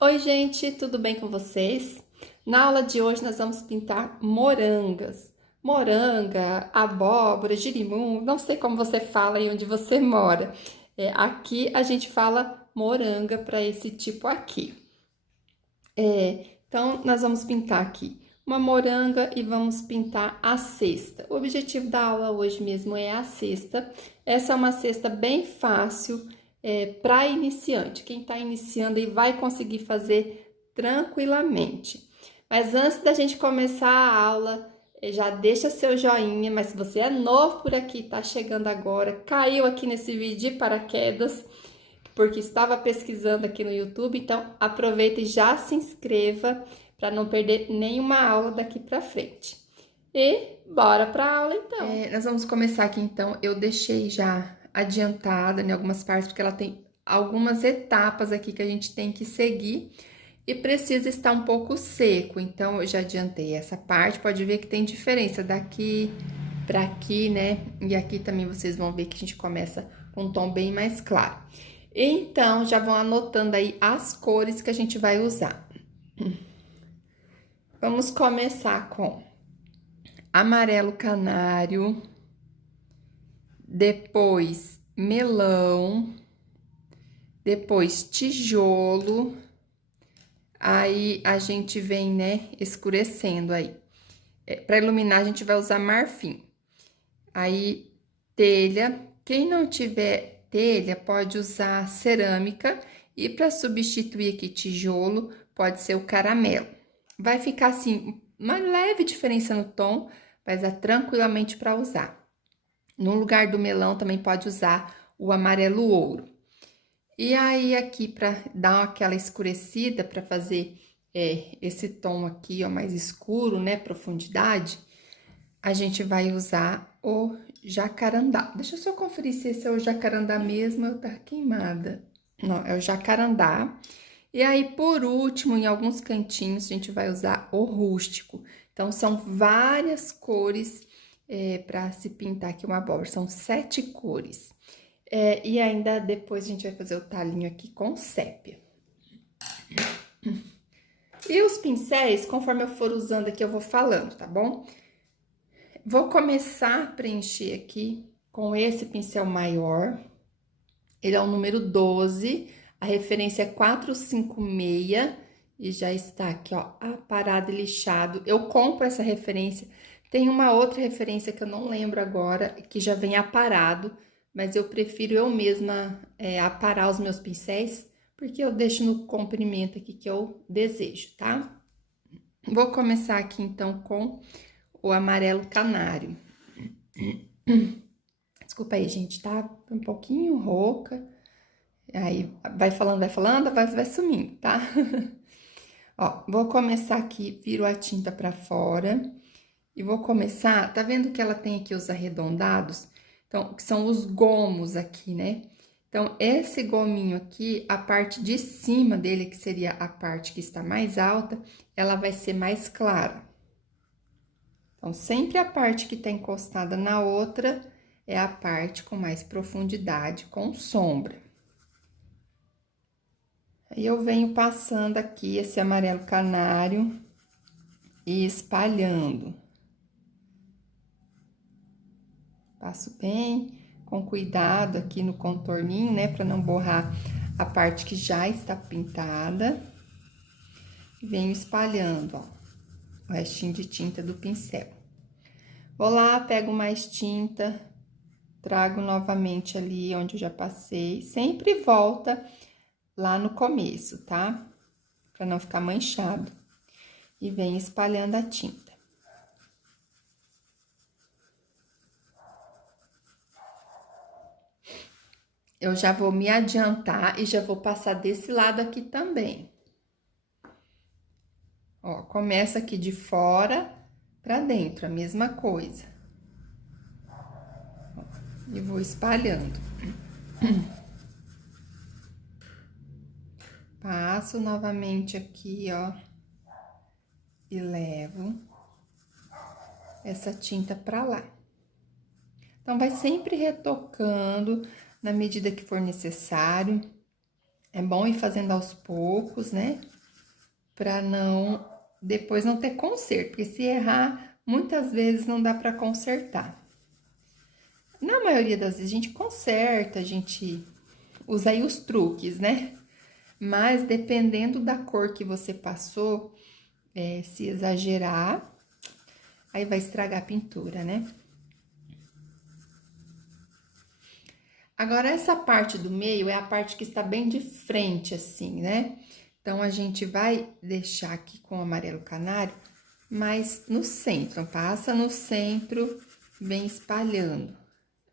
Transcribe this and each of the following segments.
Oi, gente, tudo bem com vocês? Na aula de hoje nós vamos pintar morangas. Moranga, abóbora, girimum, não sei como você fala e onde você mora. Aqui a gente fala moranga para esse tipo aqui. Então, nós vamos pintar aqui uma moranga e vamos pintar a cesta. O objetivo da aula hoje mesmo é a cesta. Essa é uma cesta bem fácil para iniciante. Quem está iniciando aí vai conseguir fazer tranquilamente. Mas antes da gente começar a aula, já deixa seu joinha. Mas se você é novo por aqui, está chegando agora, caiu aqui nesse vídeo de paraquedas, porque estava pesquisando aqui no YouTube, então aproveita e já se inscreva para não perder nenhuma aula daqui para frente. E bora para a aula então. Nós vamos começar aqui então. Eu deixei já adiantada em algumas partes, porque ela tem algumas etapas aqui que a gente tem que seguir e precisa estar um pouco seco. Então, eu já adiantei essa parte. Pode ver que tem diferença daqui para aqui, né? E aqui também vocês vão ver que a gente começa com um tom bem mais claro. Então, já vão anotando aí as cores que a gente vai usar. Vamos começar com amarelo canário, depois melão, depois tijolo, aí a gente vem, né, escurecendo aí. Para iluminar, a gente vai usar marfim. Aí, telha. Quem não tiver telha, pode usar cerâmica. E para substituir aqui tijolo, pode ser o caramelo. Vai ficar assim, uma leve diferença no tom, mas é tranquilamente para usar. No lugar do melão, também pode usar o amarelo ouro. E aí, aqui, para dar aquela escurecida, para fazer esse tom aqui, ó, mais escuro, né, profundidade, a gente vai usar o jacarandá. Deixa eu só conferir se esse é o jacarandá mesmo ou tá queimada. Não, é o jacarandá. E aí, por último, em alguns cantinhos, a gente vai usar o rústico. Então, são várias cores para se pintar aqui uma abóbora. São 7 cores. E ainda depois a gente vai fazer o talinho aqui com sépia. E os pincéis, conforme eu for usando aqui, eu vou falando, tá bom? Vou começar a preencher aqui com esse pincel maior. Ele é o número 12, a referência é 456 e já está aqui, ó, aparado e lixado. Eu compro essa referência. Tem uma outra referência que eu não lembro agora, que já vem aparado, mas eu prefiro eu mesma aparar os meus pincéis, porque eu deixo no comprimento aqui que eu desejo, tá? Vou começar aqui, então, com o amarelo canário. Desculpa aí, gente, tá um pouquinho rouca. Aí, vai falando, vai sumindo, tá? Ó, vou começar aqui, viro a tinta pra fora. E vou começar, tá vendo que ela tem aqui os arredondados? Então, que são os gomos aqui, né? Então, esse gominho aqui, a parte de cima dele, que seria a parte que está mais alta, ela vai ser mais clara. Então, sempre a parte que tá encostada na outra é a parte com mais profundidade, com sombra. Aí, eu venho passando aqui esse amarelo canário e espalhando. Passo bem com cuidado aqui no contorninho, né, para não borrar a parte que já está pintada. Venho espalhando, ó, o restinho de tinta do pincel. Vou lá, pego mais tinta, trago novamente ali onde eu já passei. Sempre volta lá no começo, tá? Para não ficar manchado. E venho espalhando a tinta. Eu já vou me adiantar e já vou passar desse lado aqui também. Ó, começa aqui de fora pra dentro, a mesma coisa. Ó, e vou espalhando. Passo novamente aqui, ó, e levo essa tinta pra lá. Então, vai sempre retocando na medida que for necessário. É bom ir fazendo aos poucos, né? Pra depois não ter conserto, porque se errar, muitas vezes não dá pra consertar. Na maioria das vezes a gente conserta, a gente usa aí os truques, né? Mas dependendo da cor que você passou, se exagerar, aí vai estragar a pintura, né? Agora, essa parte do meio é a parte que está bem de frente, assim, né? Então, a gente vai deixar aqui com o amarelo canário, mas no centro, passa no centro, vem espalhando.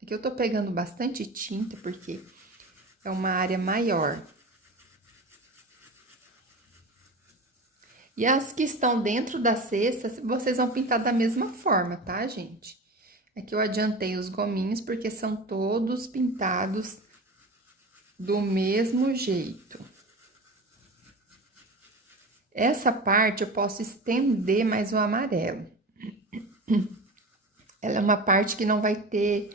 Aqui eu tô pegando bastante tinta, porque é uma área maior. E as que estão dentro da cesta, vocês vão pintar da mesma forma, tá, gente? Aqui eu adiantei os gominhos, porque são todos pintados do mesmo jeito. Essa parte eu posso estender mais o amarelo. Ela é uma parte que não vai ter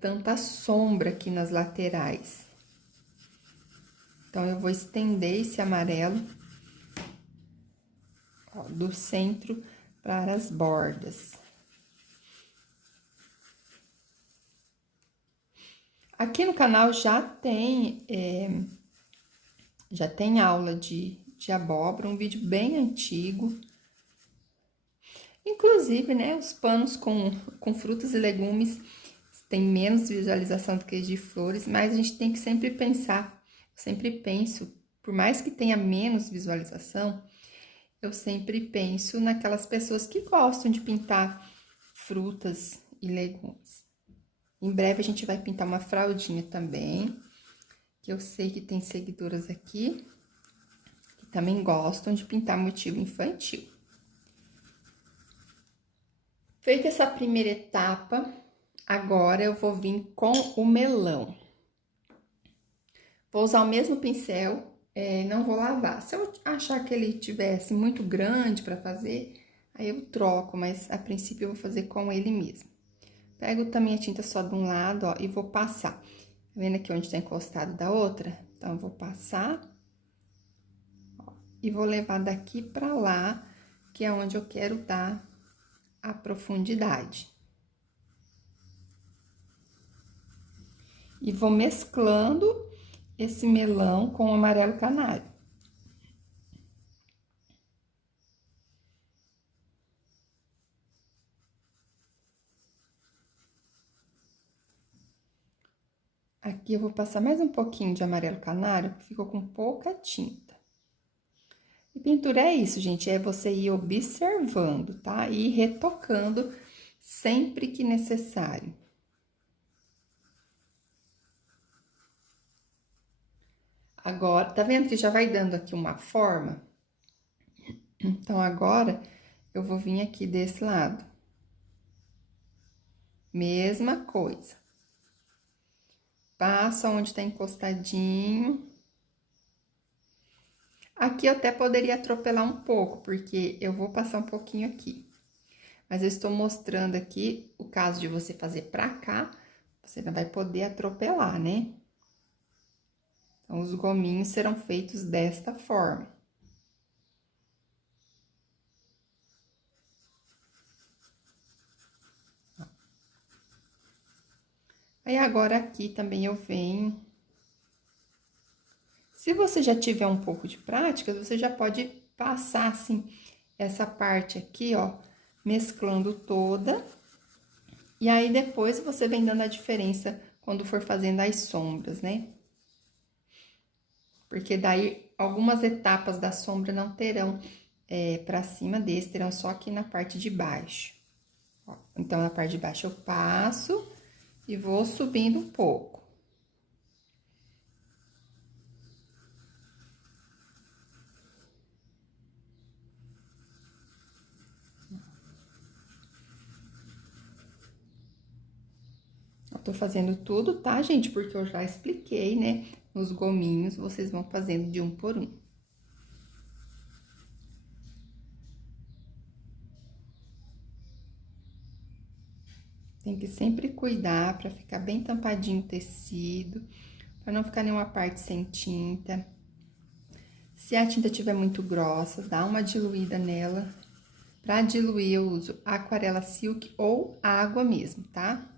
tanta sombra aqui nas laterais. Então, eu vou estender esse amarelo, ó, do centro para as bordas. Aqui no canal já tem aula de abóbora, um vídeo bem antigo. Inclusive, né, os panos com frutas e legumes têm menos visualização do que os de flores, mas a gente tem que sempre pensar, eu sempre penso, por mais que tenha menos visualização, eu sempre penso naquelas pessoas que gostam de pintar frutas e legumes. Em breve a gente vai pintar uma fraldinha também, que eu sei que tem seguidoras aqui que também gostam de pintar motivo infantil. Feita essa primeira etapa, agora eu vou vir com o melão. Vou usar o mesmo pincel, não vou lavar. Se eu achar que ele tivesse muito grande para fazer, aí eu troco, mas a princípio eu vou fazer com ele mesmo. Pego também a tinta só de um lado, ó, e vou passar. Tá vendo aqui onde tá encostado da outra? Então, eu vou passar, ó, e vou levar daqui pra lá, que é onde eu quero dar a profundidade. E vou mesclando esse melão com o amarelo canário. Aqui eu vou passar mais um pouquinho de amarelo canário, porque ficou com pouca tinta. E pintura é isso, gente, é você ir observando, tá? E ir retocando sempre que necessário. Agora, tá vendo que já vai dando aqui uma forma? Então, agora, eu vou vir aqui desse lado. Mesma coisa. Passa onde tá encostadinho. Aqui eu até poderia atropelar um pouco, porque eu vou passar um pouquinho aqui. Mas eu estou mostrando aqui o caso de você fazer pra cá, você não vai poder atropelar, né? Então, os gominhos serão feitos desta forma. Aí, agora aqui também eu venho. Se você já tiver um pouco de prática, você já pode passar, assim, essa parte aqui, ó, mesclando toda. E aí, depois, você vem dando a diferença quando for fazendo as sombras, né? Porque daí, algumas etapas da sombra não terão pra cima desse, terão só aqui na parte de baixo. Ó, então, na parte de baixo eu passo e vou subindo um pouco. Eu tô fazendo tudo, tá, gente? Porque eu já expliquei, né? Nos gominhos, vocês vão fazendo de um por um. Tem que sempre cuidar pra ficar bem tampadinho o tecido, Pra não ficar nenhuma parte sem tinta. Se a tinta estiver muito grossa, dá uma diluída nela. Pra diluir, eu uso aquarela silk ou água mesmo, tá?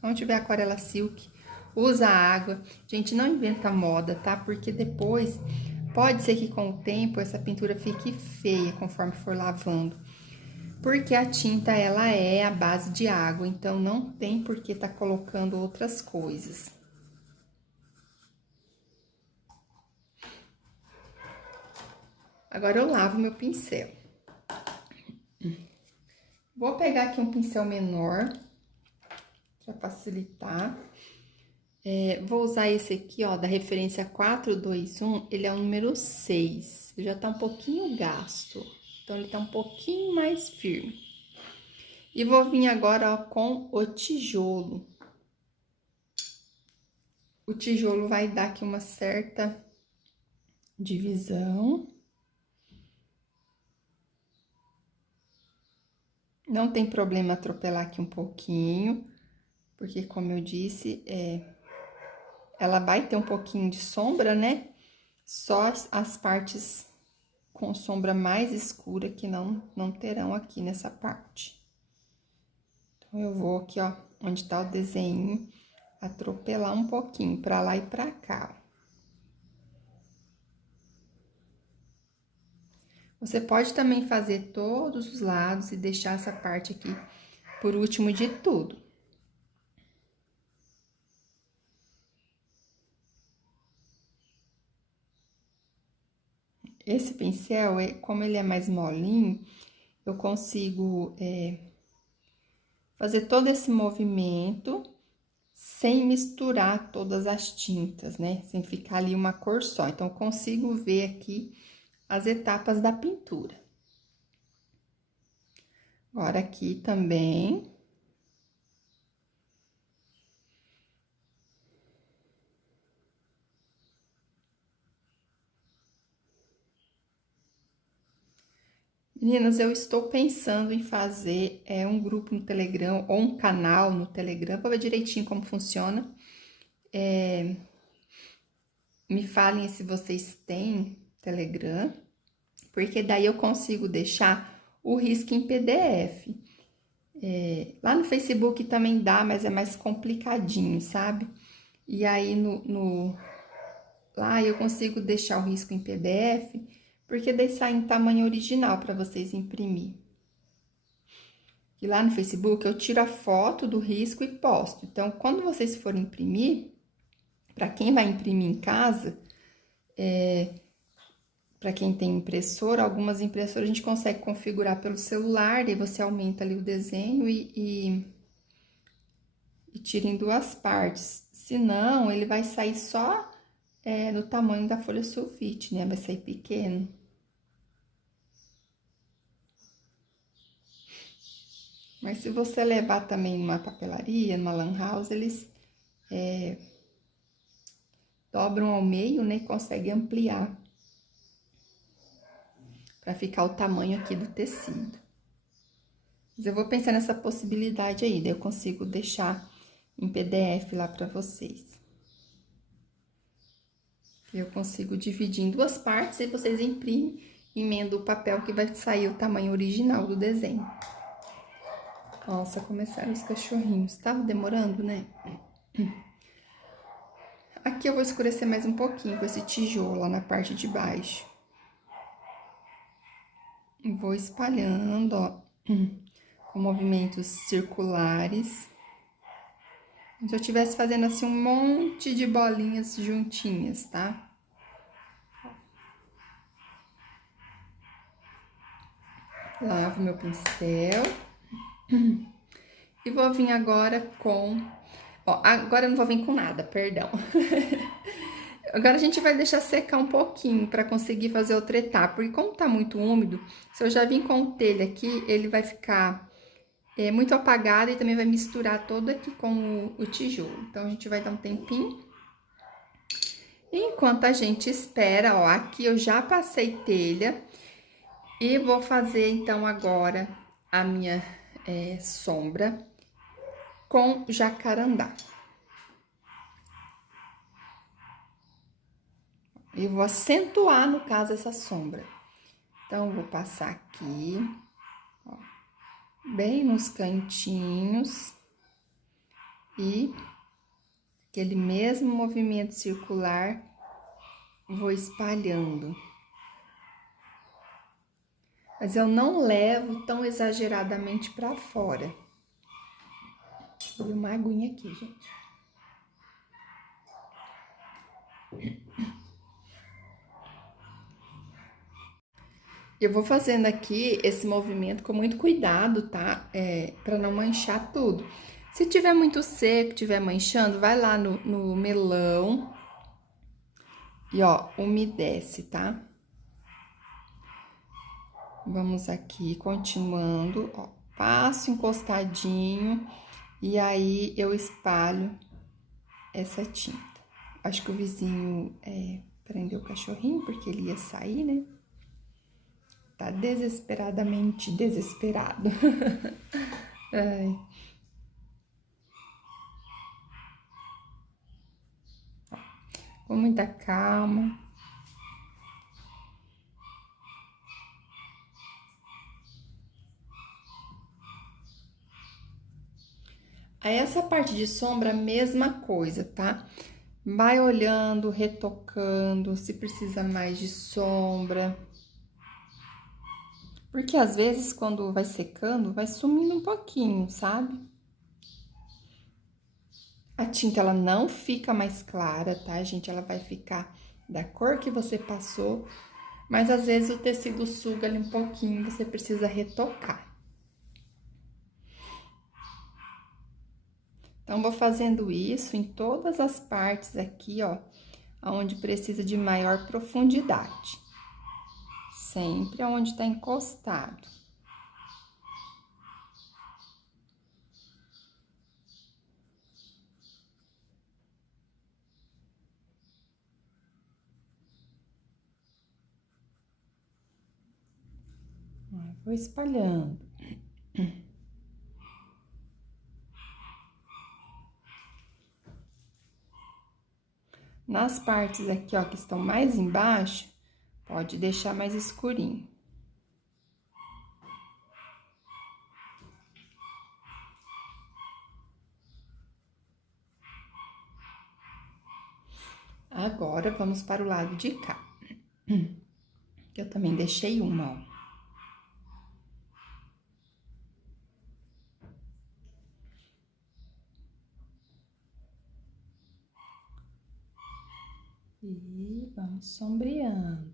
Onde tiver aquarela silk, usa água. Gente, não inventa moda, tá? Porque depois, pode ser que com o tempo, essa pintura fique feia conforme for lavando. Porque a tinta, ela é a base de água, então não tem por que tá colocando outras coisas. Agora, eu lavo meu pincel. Vou pegar aqui um pincel menor, pra facilitar. Vou usar esse aqui, ó, da referência 421, ele é o número 6. Já tá um pouquinho gasto, então ele tá um pouquinho mais firme. E vou vir agora, ó, com o tijolo. O tijolo vai dar aqui uma certa divisão. Não tem problema atropelar aqui um pouquinho, porque como eu disse, ela vai ter um pouquinho de sombra, né? Só as partes com sombra mais escura que não terão aqui nessa parte. Então, eu vou aqui, ó, onde tá o desenho, atropelar um pouquinho pra lá e pra cá. Você pode também fazer todos os lados e deixar essa parte aqui por último de tudo. Esse pincel, como ele é mais molinho, eu consigo fazer todo esse movimento sem misturar todas as tintas, né? Sem ficar ali uma cor só. Então, eu consigo ver aqui as etapas da pintura. Agora, aqui também. Meninas, eu estou pensando em fazer um grupo no Telegram ou um canal no Telegram, para ver direitinho como funciona. Me falem se vocês têm Telegram, porque daí eu consigo deixar o risco em PDF. Lá no Facebook também dá, mas é mais complicadinho, sabe? E aí lá eu consigo deixar o risco em PDF, porque daí sai em tamanho original para vocês imprimir. E lá no Facebook eu tiro a foto do risco e posto. Então, quando vocês forem imprimir, para quem vai imprimir em casa, para quem tem impressora, algumas impressoras a gente consegue configurar pelo celular, daí você aumenta ali o desenho e tira em duas partes. Senão, ele vai sair só no tamanho da folha sulfite, né? Vai sair pequeno. Mas se você levar também numa papelaria, numa lan house, eles dobram ao meio, né? Conseguem ampliar para ficar o tamanho aqui do tecido. Mas eu vou pensar nessa possibilidade aí, daí eu consigo deixar em PDF lá para vocês. Eu consigo dividir em duas partes e vocês imprimem, emendam o papel que vai sair o tamanho original do desenho. Nossa, começaram os cachorrinhos. Tava demorando, né? Aqui eu vou escurecer mais um pouquinho com esse tijolo lá na parte de baixo. Vou espalhando, ó, com movimentos circulares. Como se eu estivesse fazendo assim um monte de bolinhas juntinhas, tá? Lavo meu pincel. E vou vir agora com... Ó, agora eu não vou vir com nada, perdão. Agora a gente vai deixar secar um pouquinho para conseguir fazer outra etapa. Porque como tá muito úmido, se eu já vim com o telha aqui, ele vai ficar muito apagado e também vai misturar todo aqui com o tijolo. Então, a gente vai dar um tempinho. Enquanto a gente espera, ó, aqui eu já passei telha. E vou fazer, então, agora a minha sombra com jacarandá. Eu vou acentuar, no caso, essa sombra. Então, eu vou passar aqui, ó, bem nos cantinhos. E aquele mesmo movimento circular, vou espalhando. Mas eu não levo tão exageradamente pra fora. Vou beber uma aguinha aqui, gente. Eu vou fazendo aqui esse movimento com muito cuidado, tá? Pra não manchar tudo. Se tiver muito seco, tiver manchando, vai lá no melão e, ó, umedece, tá? Vamos aqui, continuando, ó, passo encostadinho e aí eu espalho essa tinta. Acho que o vizinho prendeu o cachorrinho porque ele ia sair, né? Tá desesperadamente desesperado. Ai. Com muita calma. Aí, essa parte de sombra, a mesma coisa, tá? Vai olhando, retocando, se precisa mais de sombra. Porque, às vezes, quando vai secando, vai sumindo um pouquinho, sabe? A tinta, ela não fica mais clara, tá, gente? Ela vai ficar da cor que você passou, mas, às vezes, o tecido suga ali um pouquinho, você precisa retocar. Então, vou fazendo isso em todas as partes aqui, ó, onde precisa de maior profundidade. Sempre onde tá encostado. Vou espalhando. Nas partes aqui, ó, que estão mais embaixo, pode deixar mais escurinho. Agora, vamos para o lado de cá. Que eu também deixei uma, ó. E vamos sombreando.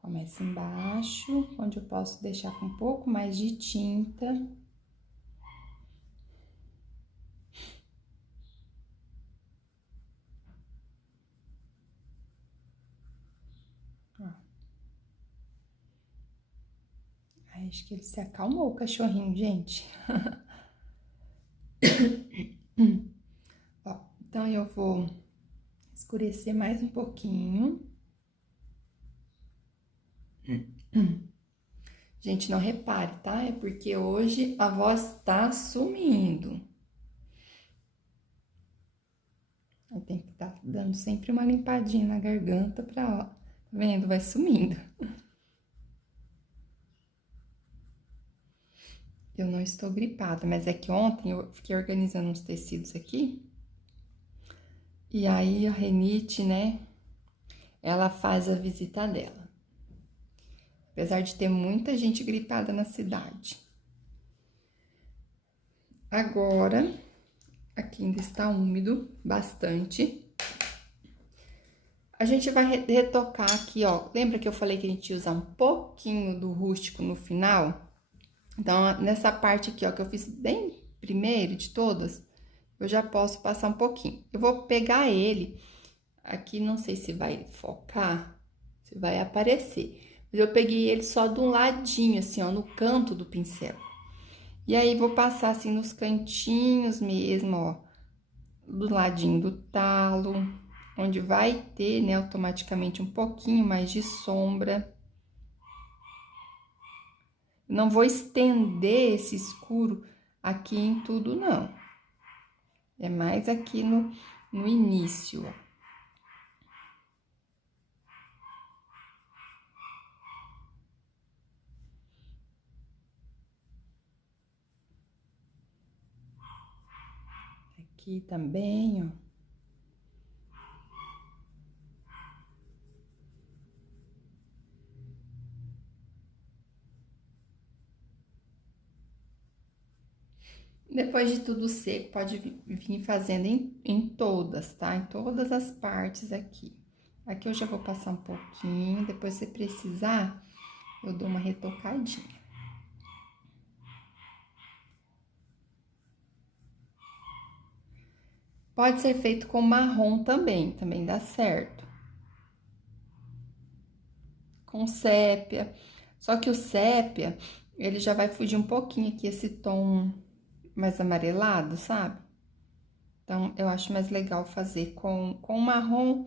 Começa embaixo, onde eu posso deixar com um pouco mais de tinta. Ó. Ai, acho que ele se acalmou, o cachorrinho, gente. Ó, então, eu vou escurecer mais um pouquinho. Gente, não repare, tá? É porque hoje a voz tá sumindo. Eu tenho que estar dando sempre uma limpadinha na garganta pra, ó, tá vendo? Vai sumindo. Eu não estou gripada, mas é que ontem eu fiquei organizando uns tecidos aqui. E aí a rinite, né? Ela faz a visita dela. Apesar de ter muita gente gripada na cidade. Agora, aqui ainda está úmido, bastante. A gente vai retocar aqui, ó. Lembra que eu falei que a gente ia usar um pouquinho do rústico no final? Então, nessa parte aqui, ó, que eu fiz bem primeiro de todas, eu já posso passar um pouquinho. Eu vou pegar ele, aqui não sei se vai focar, se vai aparecer. Mas eu peguei ele só de um ladinho, assim, ó, no canto do pincel. E aí, vou passar assim nos cantinhos mesmo, ó, do ladinho do talo, onde vai ter, né, automaticamente um pouquinho mais de sombra. Não vou estender esse escuro aqui em tudo, não. É mais aqui no início, ó. Aqui também, ó. Depois de tudo seco, pode vir fazendo em todas, tá? Em todas as partes aqui. Aqui eu já vou passar um pouquinho, depois se precisar, eu dou uma retocadinha. Pode ser feito com marrom também dá certo. Com sépia. Só que o sépia, ele já vai fugir um pouquinho aqui, esse tom mais amarelado, sabe? Então, eu acho mais legal fazer com marrom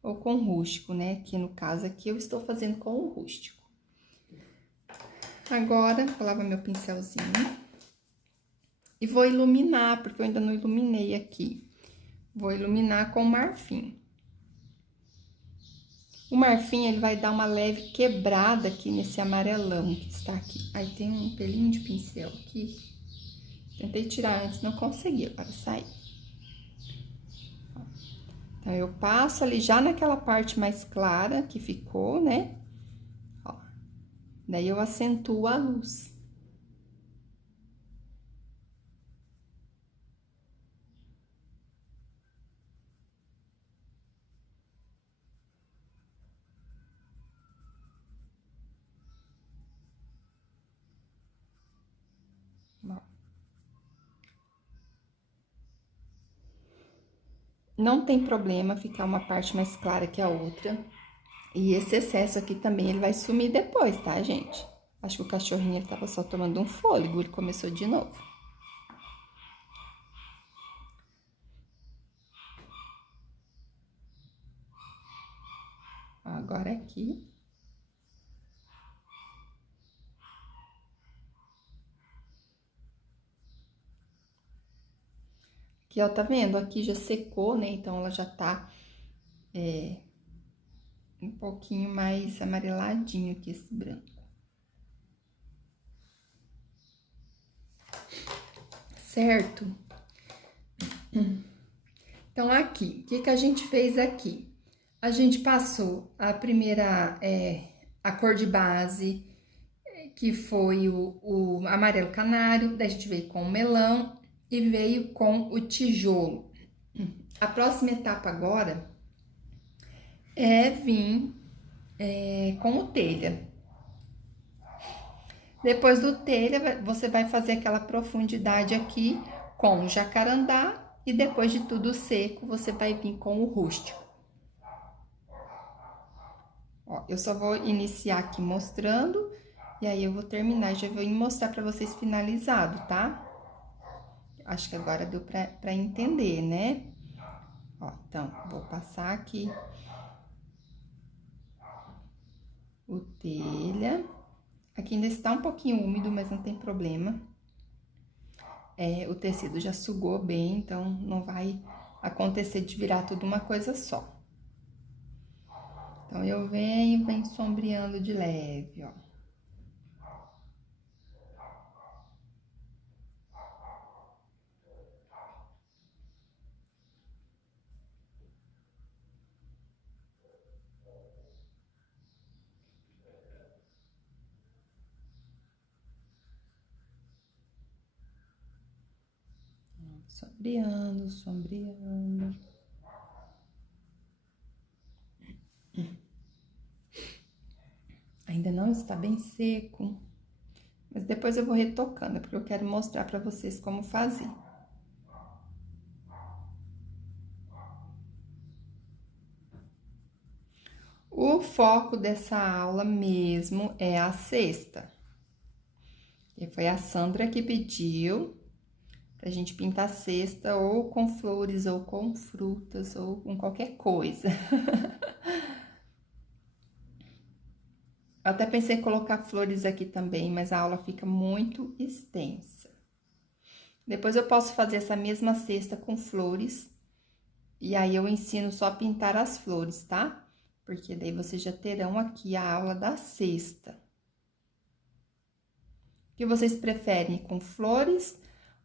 ou com rústico, né? Que no caso aqui eu estou fazendo com o rústico. Agora, vou lavar meu pincelzinho. E vou iluminar, porque eu ainda não iluminei aqui. Vou iluminar com marfim. O marfim, ele vai dar uma leve quebrada aqui nesse amarelão que está aqui. Aí tem um pelinho de pincel aqui. Tentei tirar antes, não consegui, agora sair. Então, eu passo ali já naquela parte mais clara que ficou, né? Ó. Daí, eu acentuo a luz. Ó. Não tem problema ficar uma parte mais clara que a outra. E esse excesso aqui também, ele vai sumir depois, tá, gente? Acho que o cachorrinho, ele tava só tomando um fôlego, ele começou de novo. Agora aqui. Aqui, ó, tá vendo? Aqui já secou, né? Então, ela já tá um pouquinho mais amareladinho aqui, esse branco. Certo? Então, aqui, o que a gente fez aqui? A gente passou a primeira, a cor de base, que foi o amarelo canário, daí a gente veio com o melão e veio com o tijolo. A próxima etapa agora é vir com o telha. Depois do telha, você vai fazer aquela profundidade aqui com o jacarandá e depois de tudo seco, você vai vir com o rústico. Ó, eu só vou iniciar aqui mostrando e aí eu vou terminar e já vou mostrar pra vocês finalizado, tá? Acho que agora deu pra entender, né? Ó, então, vou passar aqui o telha. Aqui ainda está um pouquinho úmido, mas não tem problema. O tecido já sugou bem, então não vai acontecer de virar tudo uma coisa só. Então, eu venho sombreando de leve, ó. Sombreando, sombreando. Ainda não está bem seco, mas depois eu vou retocando, porque eu quero mostrar pra vocês como fazer. O foco dessa aula mesmo é a cesta. E foi a Sandra que pediu pra gente pintar a cesta ou com flores, ou com frutas, ou com qualquer coisa. Eu até pensei em colocar flores aqui também, mas a aula fica muito extensa. Depois eu posso fazer essa mesma cesta com flores, e aí eu ensino só a pintar as flores, tá? Porque daí vocês já terão aqui a aula da cesta. O que vocês preferem, com flores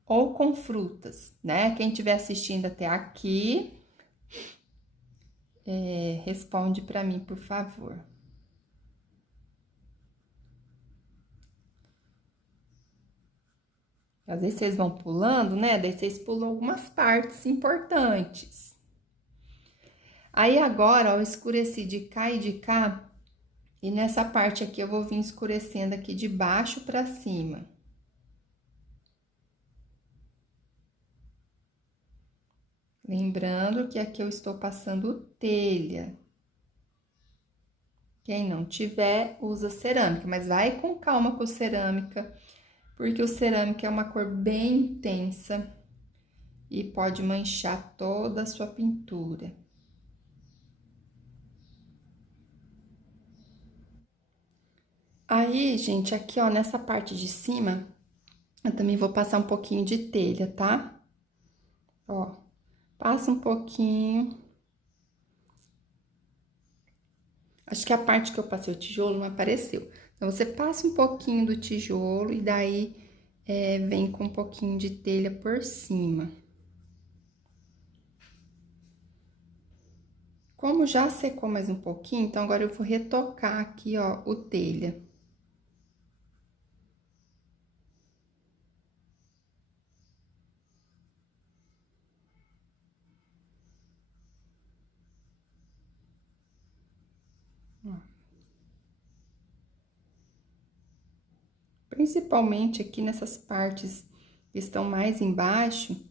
ou com frutas, né? Quem estiver assistindo até aqui, responde para mim, por favor. Às vezes vocês vão pulando, né? Daí vocês pulam algumas partes importantes. Aí agora, ó, eu escureci de cá e de cá, e nessa parte aqui eu vou vir escurecendo aqui de baixo para cima. Lembrando que aqui eu estou passando telha. Quem não tiver, usa cerâmica, mas vai com calma com cerâmica, porque o cerâmica é uma cor bem intensa e pode manchar toda a sua pintura. Aí, gente, aqui, ó, nessa parte de cima, eu também vou passar um pouquinho de telha, tá? Ó, passa um pouquinho. Acho que a parte que eu passei o tijolo não apareceu. Então, você passa um pouquinho do tijolo e daí vem com um pouquinho de telha por cima. Como já secou mais um pouquinho, então agora eu vou retocar aqui, ó, o telha. Principalmente aqui nessas partes que estão mais embaixo,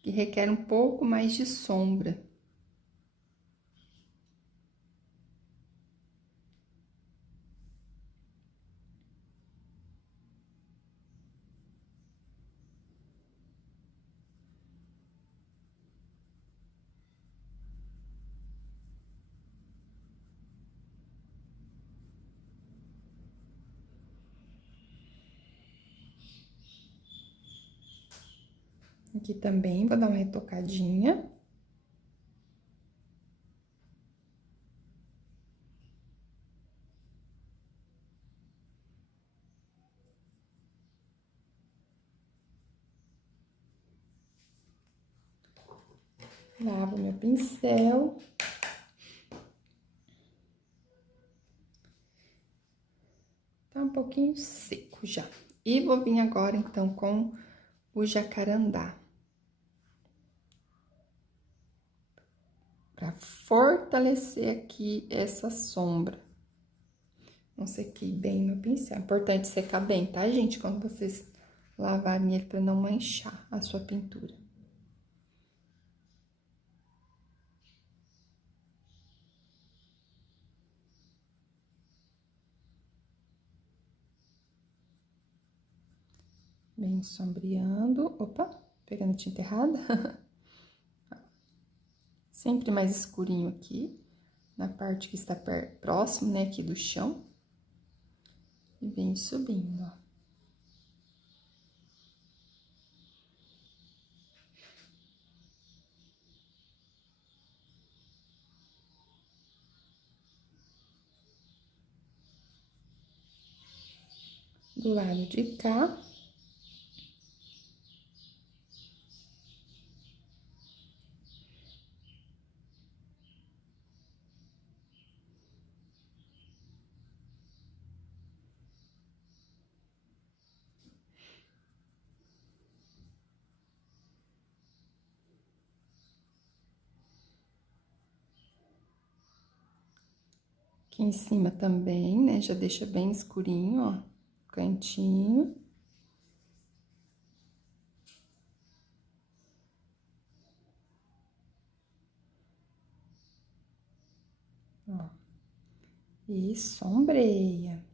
que requer um pouco mais de sombra. Aqui também vou dar uma retocadinha. Lavo meu pincel. Tá um pouquinho seco já. E vou vir agora, então, com o jacarandá. Pra fortalecer aqui essa sombra. Não sequei bem meu pincel. É importante secar bem, tá, gente? Quando vocês lavarem ele pra não manchar a sua pintura. Bem sombreando. Opa, pegando tinta errada. Sempre mais escurinho aqui, na parte que está próximo, né, aqui do chão. E vem subindo, ó. Do lado de cá. Aqui em cima também, né, já deixa bem escurinho, ó, cantinho. Ó. E sombreia.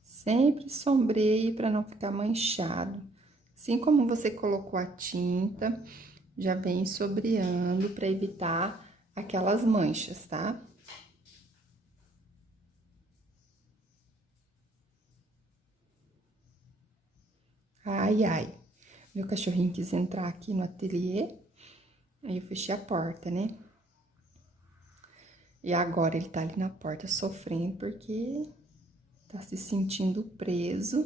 Sempre sombreie para não ficar manchado. Assim como você colocou a tinta, já vem sombreando para evitar aquelas manchas, tá? Ai, ai. Meu cachorrinho quis entrar aqui no ateliê, aí eu fechei a porta, né? E agora ele tá ali na porta sofrendo porque tá se sentindo preso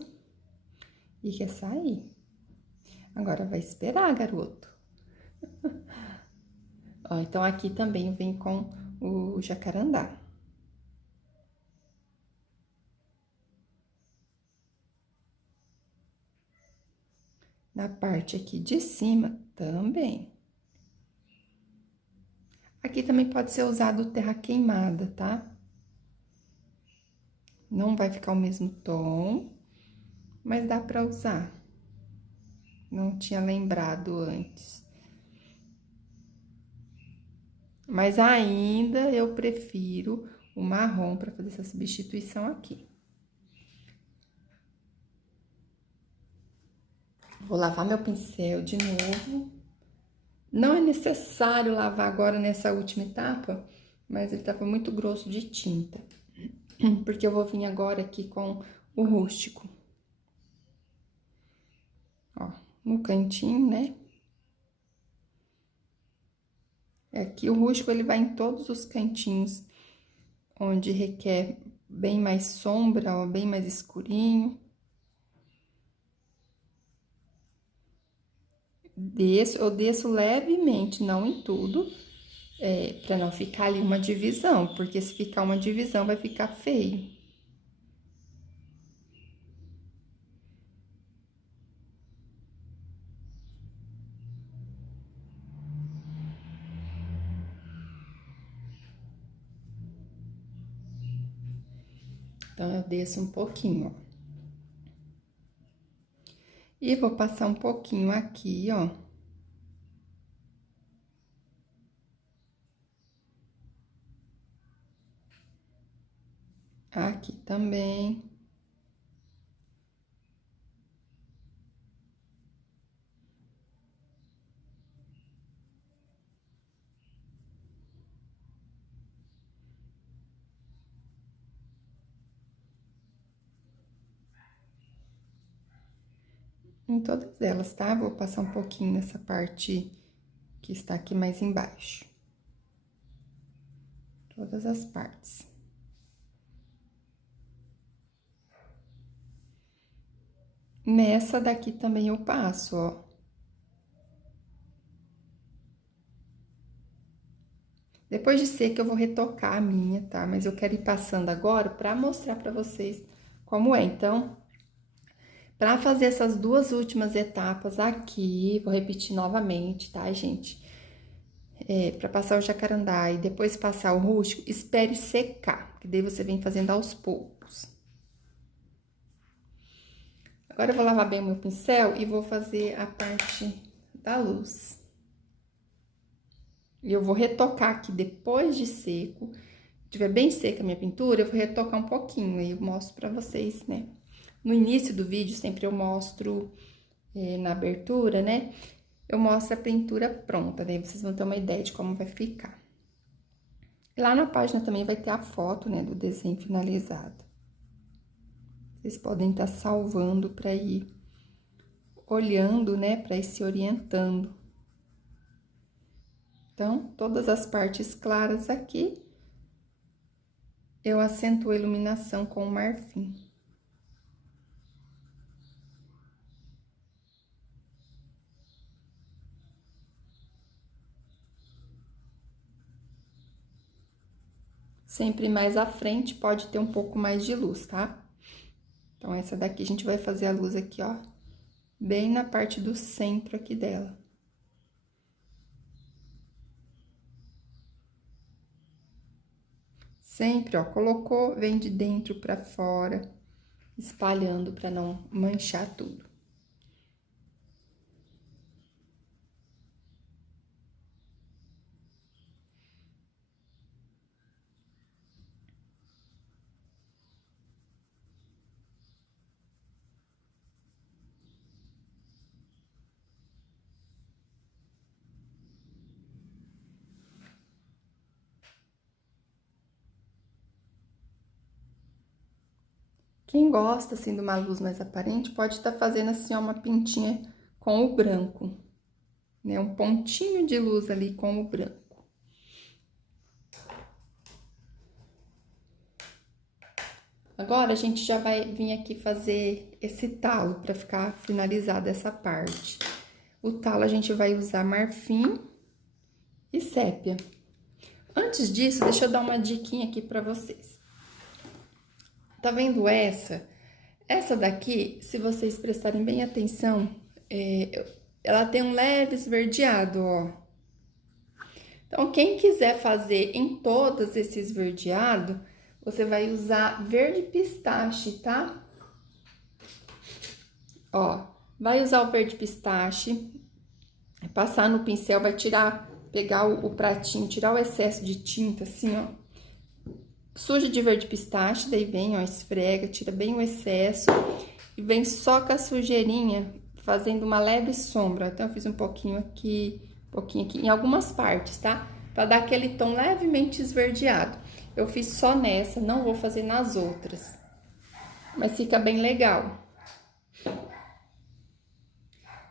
e quer sair. Agora vai esperar, garoto. Ó, então aqui também vem com o jacarandá. Na parte aqui de cima também. Aqui também pode ser usado terra queimada, tá? Não vai ficar o mesmo tom, mas dá pra usar. Não tinha lembrado antes. Mas ainda eu prefiro o marrom para fazer essa substituição aqui. Vou lavar meu pincel de novo. Não é necessário lavar agora nessa última etapa, mas ele tava muito grosso de tinta. Porque eu vou vir agora aqui com o rústico. Ó, no cantinho, né? Aqui o rústico, ele vai em todos os cantinhos, onde requer bem mais sombra, ó, bem mais escurinho. Eu desço levemente, não em tudo, pra não ficar ali uma divisão, porque se ficar uma divisão vai ficar feio. Então, eu desço um pouquinho, ó. E vou passar um pouquinho aqui, ó. Aqui também. Em todas elas, tá? Vou passar um pouquinho nessa parte que está aqui mais embaixo. Todas as partes. Nessa daqui também eu passo, ó. Depois de seca eu vou retocar a minha, tá? Mas eu quero ir passando agora pra mostrar pra vocês como é. Então, pra fazer essas duas últimas etapas aqui, vou repetir novamente, tá, gente? Pra passar o jacarandá e depois passar o rústico, espere secar, que daí você vem fazendo aos poucos. Agora eu vou lavar bem o meu pincel e vou fazer a parte da luz. E eu vou retocar aqui depois de seco. Se tiver bem seca a minha pintura, eu vou retocar um pouquinho, aí eu mostro pra vocês, né? No início do vídeo, sempre eu mostro na abertura, né? Eu mostro a pintura pronta, daí vocês vão ter uma ideia de como vai ficar. Lá na página também vai ter a foto, né, do desenho finalizado. Vocês podem estar salvando para ir olhando, né, para ir se orientando. Então, todas as partes claras aqui, eu acentuo a iluminação com o marfim. Sempre mais à frente pode ter um pouco mais de luz, tá? Então, essa daqui a gente vai fazer a luz aqui, ó, bem na parte do centro aqui dela. Sempre, ó, colocou, vem de dentro pra fora, espalhando pra não manchar tudo. Quem gosta, assim, de uma luz mais aparente, pode estar fazendo, assim, ó, uma pintinha com o branco, né? Um pontinho de luz ali com o branco. Agora, a gente já vai vir aqui fazer esse talo para ficar finalizada essa parte. O talo a gente vai usar marfim e sépia. Antes disso, deixa eu dar uma diquinha aqui para vocês. Tá vendo essa? Essa daqui, se vocês prestarem bem atenção, ela tem um leve esverdeado, ó. Então, quem quiser fazer em todos esse esverdeado, você vai usar verde pistache, tá? Ó, vai usar o verde pistache, passar no pincel, vai tirar, pegar o pratinho, tirar o excesso de tinta, assim, ó. Suja de verde pistache, daí vem, ó, esfrega, tira bem o excesso e vem só com a sujeirinha, fazendo uma leve sombra. Então, eu fiz um pouquinho aqui, em algumas partes, tá? Pra dar aquele tom levemente esverdeado. Eu fiz só nessa, não vou fazer nas outras. Mas fica bem legal.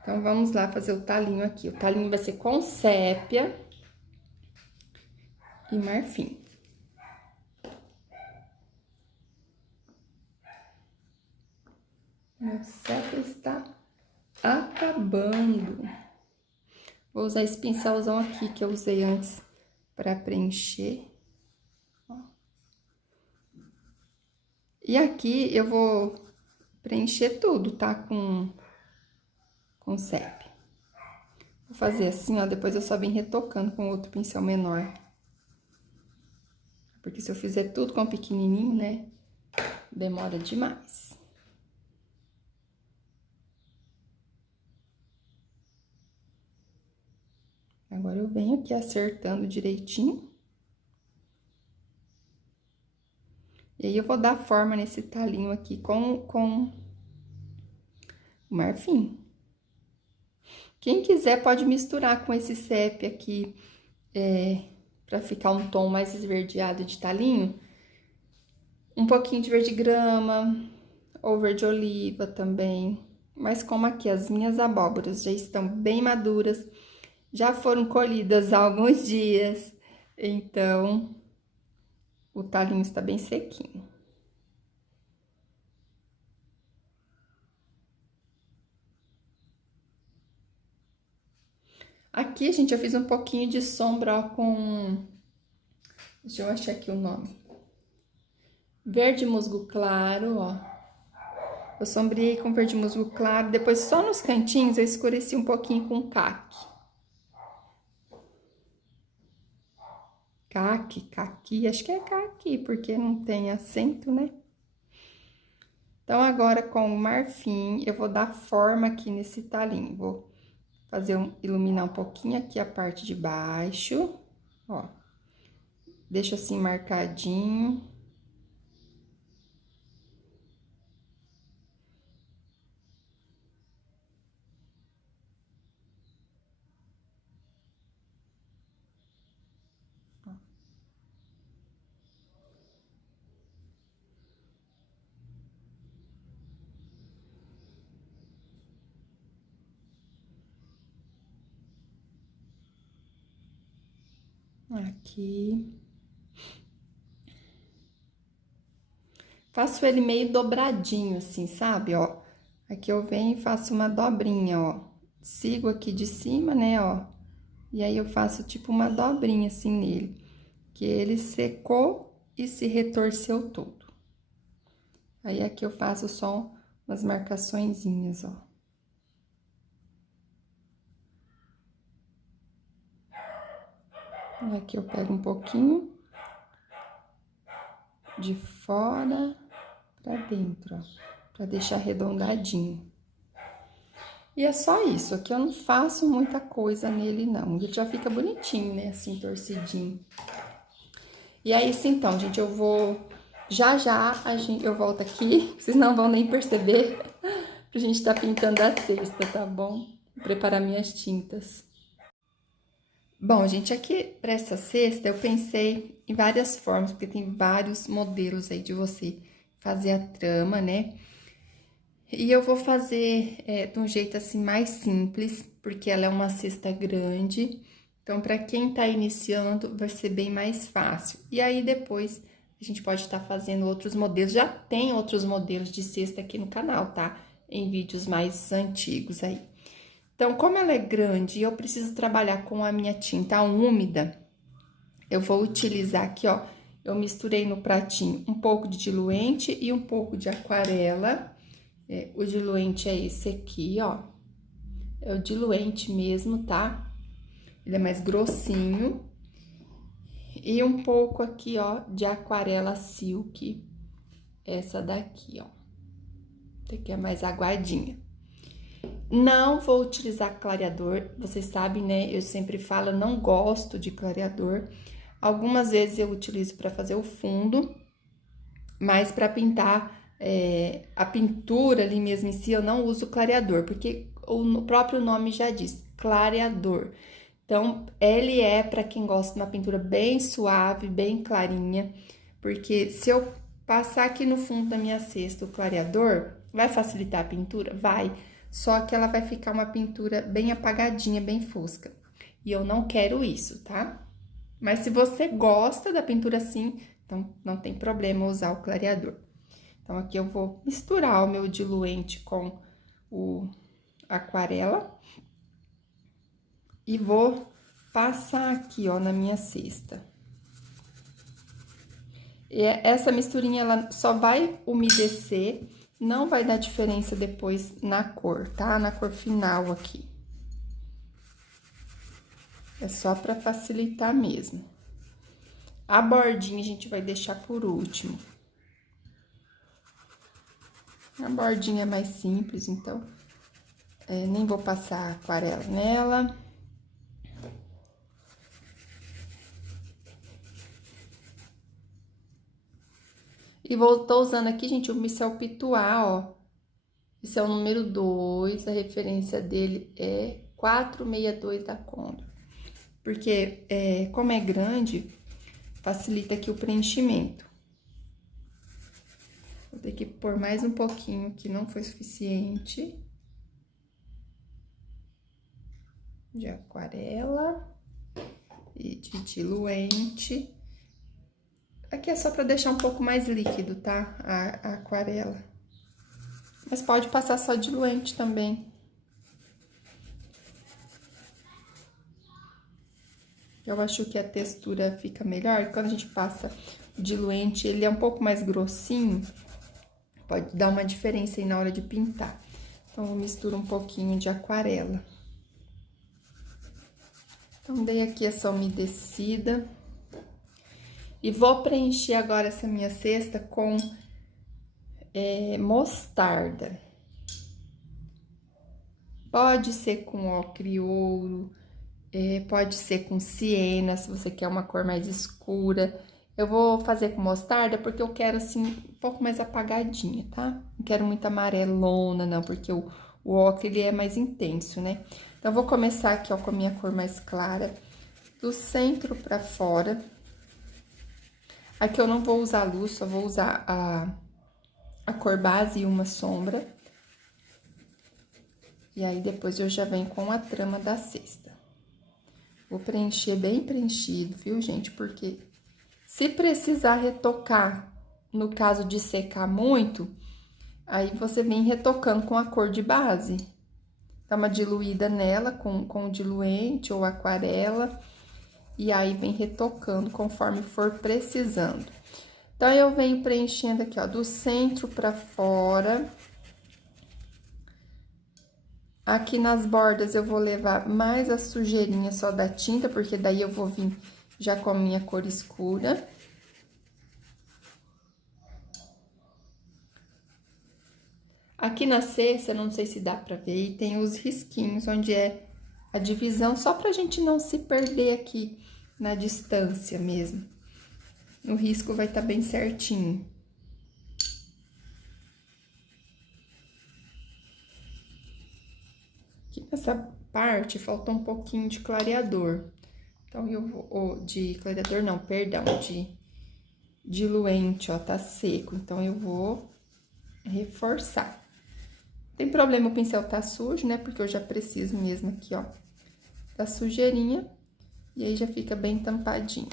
Então, vamos lá fazer o talinho aqui. O talinho vai ser com sépia e marfim. Meu sépia está acabando. Vou usar esse pincelzão aqui que eu usei antes para preencher. E aqui eu vou preencher tudo, tá? Com sépia. Vou fazer assim, ó, depois eu só vim retocando com outro pincel menor. Porque se eu fizer tudo com pequenininho, né, demora demais. Agora eu venho aqui acertando direitinho. E aí, eu vou dar forma nesse talinho aqui com o marfim. Quem quiser pode misturar com esse sépia aqui, pra ficar um tom mais esverdeado de talinho. Um pouquinho de verde grama, ou verde oliva também. Mas como aqui as minhas abóboras já estão bem maduras, já foram colhidas há alguns dias, então o talinho está bem sequinho. Aqui, gente, eu fiz um pouquinho de sombra, ó, com... Deixa eu achar aqui o nome. Verde musgo claro, ó. Eu sombreei com verde musgo claro, depois só nos cantinhos eu escureci um pouquinho com caqui. Caqui, acho que é caqui, porque não tem acento, né? Então, agora com o marfim, eu vou dar forma aqui nesse talinho. Vou fazer iluminar um pouquinho aqui a parte de baixo, ó. Deixo assim marcadinho. Aqui. Faço ele meio dobradinho, assim, sabe, ó. Aqui eu venho e faço uma dobrinha, ó. Sigo aqui de cima, né, ó. E aí, eu faço tipo uma dobrinha, assim, nele. Que ele secou e se retorceu todo. Aí, aqui eu faço só umas marcaçõezinhas, ó. Aqui eu pego um pouquinho de fora pra dentro, ó, pra deixar arredondadinho. E é só isso, aqui eu não faço muita coisa nele, não. Ele já fica bonitinho, né, assim, torcidinho. E é isso então, gente, eu vou... Já eu volto aqui, vocês não vão nem perceber, pra gente tá pintando a cesta, tá bom? Vou preparar minhas tintas. Bom, gente, aqui para essa cesta eu pensei em várias formas, porque tem vários modelos aí de você fazer a trama, né? E eu vou fazer de um jeito assim mais simples, porque ela é uma cesta grande. Então, para quem tá iniciando, vai ser bem mais fácil. E aí, depois, a gente pode estar fazendo outros modelos. Já tem outros modelos de cesta aqui no canal, tá? Em vídeos mais antigos aí. Então, como ela é grande e eu preciso trabalhar com a minha tinta úmida, eu vou utilizar aqui, ó. Eu misturei no pratinho um pouco de diluente e um pouco de aquarela. O diluente é esse aqui, ó. É o diluente mesmo, tá? Ele é mais grossinho. E um pouco aqui, ó, de aquarela silk. Essa daqui, ó. Essa aqui é mais aguadinha. Não vou utilizar clareador. Vocês sabem, né? Eu sempre falo, eu não gosto de clareador. Algumas vezes eu utilizo para fazer o fundo. Mas para pintar a pintura ali mesmo em si, eu não uso clareador, porque o próprio nome já diz, clareador. Então, ele é para quem gosta de uma pintura bem suave, bem clarinha, porque se eu passar aqui no fundo da minha cesta o clareador, vai facilitar a pintura? Vai, só que ela vai ficar uma pintura bem apagadinha, bem fosca. E eu não quero isso, tá? Mas se você gosta da pintura assim, então não tem problema usar o clareador. Então, aqui eu vou misturar o meu diluente com o aquarela. E vou passar aqui, ó, na minha cesta. E essa misturinha, ela só vai umedecer, não vai dar diferença depois na cor, tá? Na cor final aqui. É só pra facilitar mesmo. A bordinha a gente vai deixar por último. A bordinha é mais simples, então, nem vou passar aquarela nela. E tô usando aqui, gente, o Missel Pituá, ó. Esse é o número 2, a referência dele é 462 da Condor. Porque, como é grande, facilita aqui o preenchimento. Vou ter que pôr mais um pouquinho, que não foi suficiente. De aquarela e de diluente. Aqui é só pra deixar um pouco mais líquido, tá? A aquarela. Mas pode passar só diluente também. Eu acho que a textura fica melhor. Quando a gente passa o diluente, ele é um pouco mais grossinho. Pode dar uma diferença aí na hora de pintar. Então, eu misturo um pouquinho de aquarela. Então, dei aqui essa umedecida. E vou preencher agora essa minha cesta com mostarda. Pode ser com ocre ouro, pode ser com siena, se você quer uma cor mais escura. Eu vou fazer com mostarda porque eu quero, assim, um pouco mais apagadinha, tá? Não quero muito amarelona, não, porque o ocre, ele é mais intenso, né? Então, eu vou começar aqui, ó, com a minha cor mais clara, do centro pra fora. Aqui eu não vou usar luz, só vou usar a cor base e uma sombra. E aí, depois eu já venho com a trama da cesta. Vou preencher bem preenchido, viu, gente? Porque se precisar retocar, no caso de secar muito, aí você vem retocando com a cor de base. Dá uma diluída nela com diluente ou aquarela. E aí, vem retocando conforme for precisando. Então, eu venho preenchendo aqui, ó, do centro pra fora. Aqui nas bordas, eu vou levar mais a sujeirinha só da tinta, porque daí eu vou vir já com a minha cor escura. Aqui na cesta, não sei se dá pra ver, e tem os risquinhos, onde é a divisão, só pra gente não se perder aqui na distância mesmo. O risco vai estar bem certinho. Aqui nessa parte, faltou um pouquinho de clareador. Então, eu vou... de clareador não, perdão, de diluente, ó, tá seco. Então, eu vou reforçar. Tem problema o pincel tá sujo, né? Porque eu já preciso mesmo aqui, ó, da sujeirinha. E aí já fica bem tampadinho.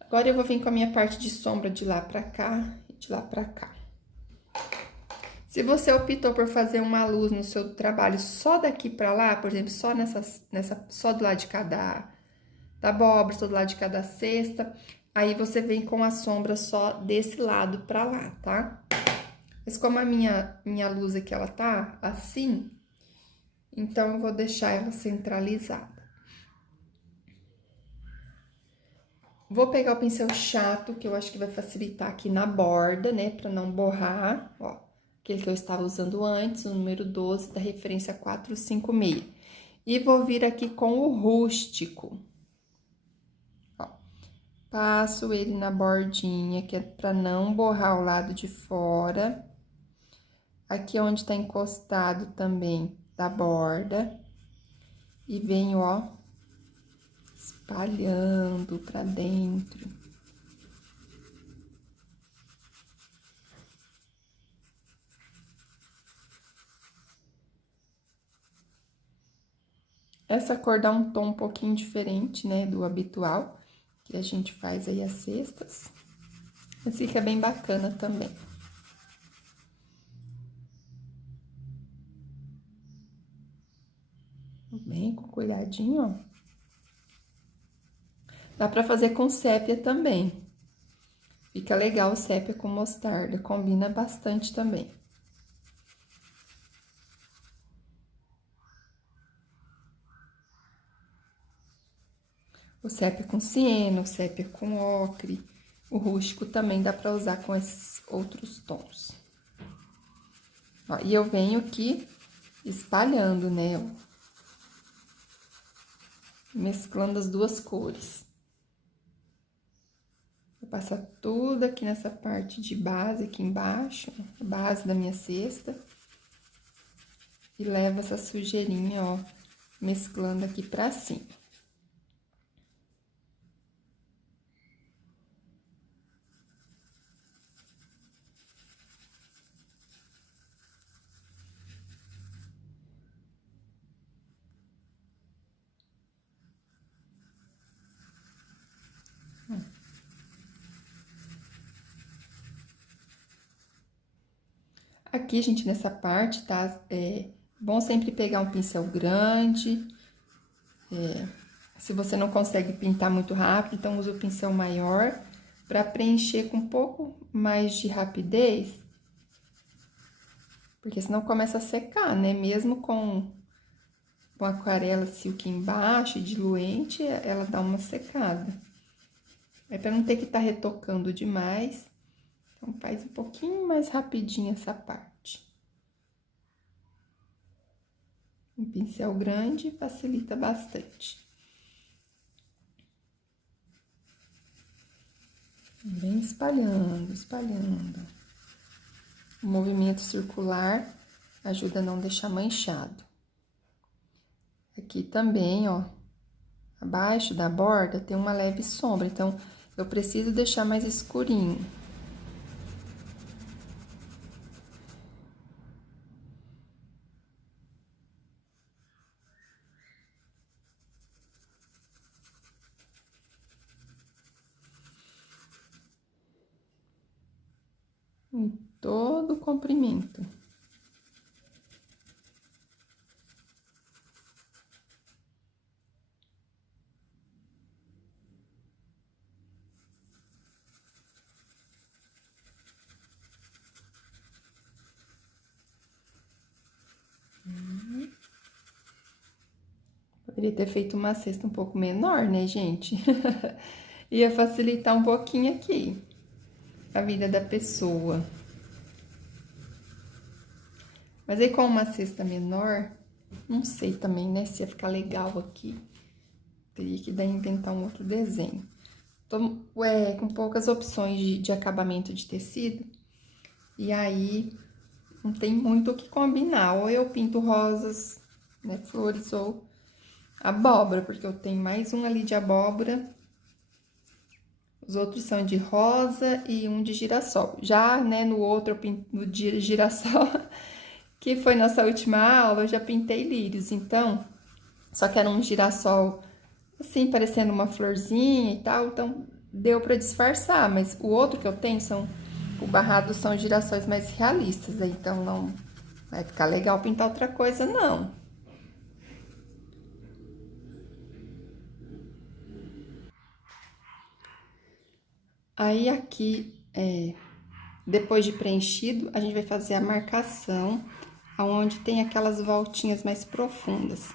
Agora eu vou vir com a minha parte de sombra de lá pra cá e de lá pra cá. Se você optou por fazer uma luz no seu trabalho só daqui pra lá, por exemplo, só só do lado de cada da abóbora, só do lado de cada cesta, aí você vem com a sombra só desse lado pra lá, tá? Mas como a minha luz aqui, ela tá assim, então eu vou deixar ela centralizada. Vou pegar o pincel chato, que eu acho que vai facilitar aqui na borda, né, pra não borrar, ó. Aquele que eu estava usando antes, o número 12, da referência 456. E vou vir aqui com o rústico. Ó, passo ele na bordinha, que é pra não borrar o lado de fora. Aqui onde tá encostado também da borda. E venho, ó, espalhando pra dentro. Essa cor dá um tom um pouquinho diferente, né, do habitual, que a gente faz aí as cestas. Mas fica bem bacana também. Bem com cuidadinho, ó. Dá pra fazer com sépia também. Fica legal sépia com mostarda, combina bastante também. O sépia com cieno, o sépia com ocre, o rústico também dá pra usar com esses outros tons. Ó, e eu venho aqui espalhando, né, ó, mesclando as duas cores. Vou passar tudo aqui nessa parte de base, aqui embaixo, a base da minha cesta. E levo essa sujeirinha, ó, mesclando aqui pra cima. Aqui, gente, nessa parte, tá? É bom sempre pegar um pincel grande. Se você não consegue pintar muito rápido, então usa o pincel maior para preencher com um pouco mais de rapidez. Porque senão começa a secar, né? Mesmo com aquarela silk embaixo, diluente, ela dá uma secada. É para não ter que estar retocando demais. Então, faz um pouquinho mais rapidinho essa parte. Um pincel grande facilita bastante. Vem espalhando, espalhando. O movimento circular ajuda a não deixar manchado. Aqui também, ó, abaixo da borda tem uma leve sombra, então eu preciso deixar mais escurinho. Em todo o comprimento. Poderia ter feito uma cesta um pouco menor, né, gente? Ia facilitar um pouquinho aqui a vida da pessoa. Mas aí, com uma cesta menor, não sei também, né, se ia ficar legal aqui. Teria que daí inventar um outro desenho. Tô com poucas opções de acabamento de tecido. E aí, não tem muito o que combinar. Ou eu pinto rosas, né, flores, ou abóbora, porque eu tenho mais um ali de abóbora. Os outros são de rosa e um de girassol. Já, né, no outro, no dia de girassol, que foi nossa última aula, eu já pintei lírios. Então, só que era um girassol, assim, parecendo uma florzinha e tal. Então, deu pra disfarçar. Mas o outro que eu tenho o barrado são girassóis mais realistas. Então, não vai ficar legal pintar outra coisa, não. Aí, aqui, depois de preenchido, a gente vai fazer a marcação, aonde tem aquelas voltinhas mais profundas.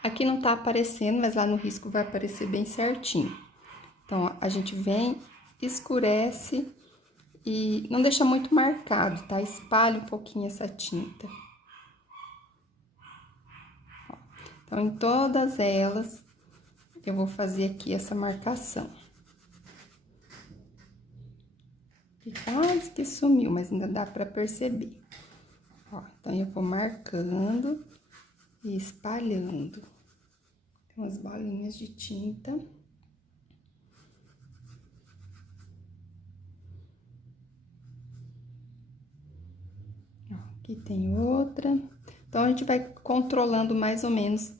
Aqui não tá aparecendo, mas lá no risco vai aparecer bem certinho. Então, ó, a gente vem, escurece e não deixa muito marcado, tá? Espalha um pouquinho essa tinta. Ó, então, em todas elas, eu vou fazer aqui essa marcação. E quase que sumiu, mas ainda dá pra perceber. Ó, então, eu vou marcando e espalhando. Tem umas bolinhas de tinta. Ó, aqui tem outra. Então, a gente vai controlando mais ou menos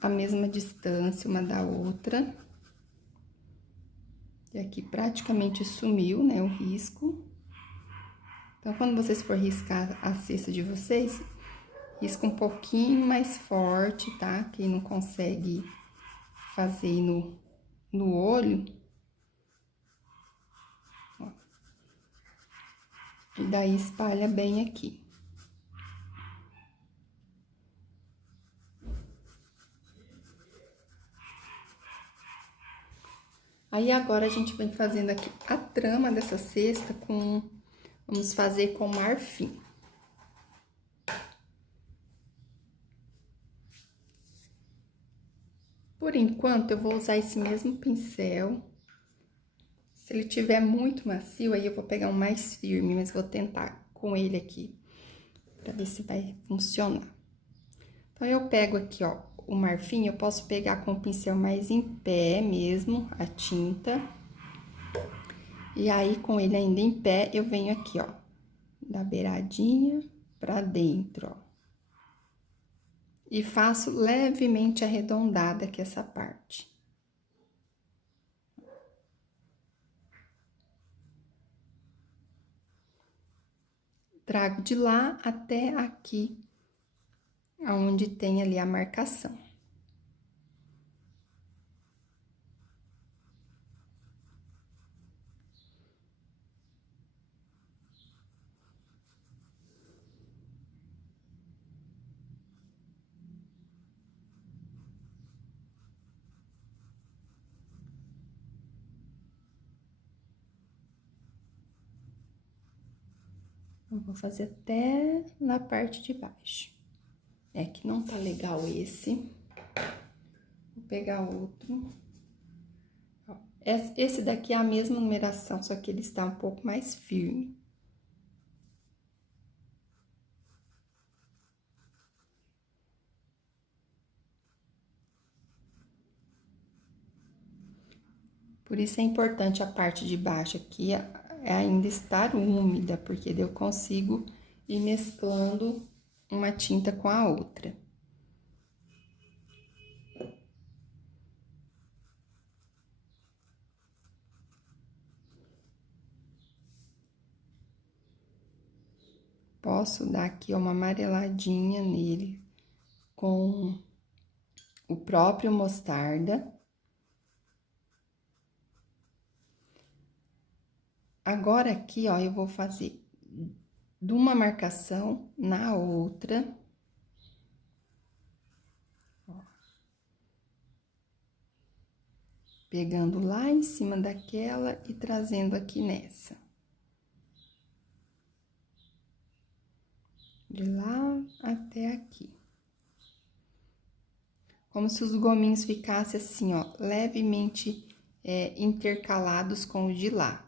a mesma distância uma da outra. E aqui praticamente sumiu, né, o risco. Então, quando vocês for riscar a cesta de vocês, risca um pouquinho mais forte, tá? Quem não consegue fazer no olho. Ó. E daí espalha bem aqui. Aí, agora, a gente vem fazendo aqui a trama dessa cesta vamos fazer com marfim. Por enquanto, eu vou usar esse mesmo pincel. Se ele tiver muito macio, aí eu vou pegar um mais firme, mas vou tentar com ele aqui, pra ver se vai funcionar. Então, eu pego aqui, ó, o marfim, eu posso pegar com o pincel mais em pé mesmo, a tinta. E aí, com ele ainda em pé, eu venho aqui, ó, da beiradinha pra dentro, ó. E faço levemente arredondada aqui essa parte. Trago de lá até aqui, aonde tem ali a marcação. Eu vou fazer até na parte de baixo. É que não tá legal esse. Vou pegar outro. Ó, esse daqui é a mesma numeração, só que ele está um pouco mais firme. Por isso é importante a parte de baixo aqui ainda estar úmida, porque daí eu consigo ir mesclando uma tinta com a outra. Posso dar aqui uma amareladinha nele com o próprio mostarda. Agora, aqui, ó, eu vou fazer de uma marcação na outra. Ó. Pegando lá em cima daquela e trazendo aqui nessa. De lá até aqui. Como se os gominhos ficassem assim, ó, levemente intercalados com o de lá.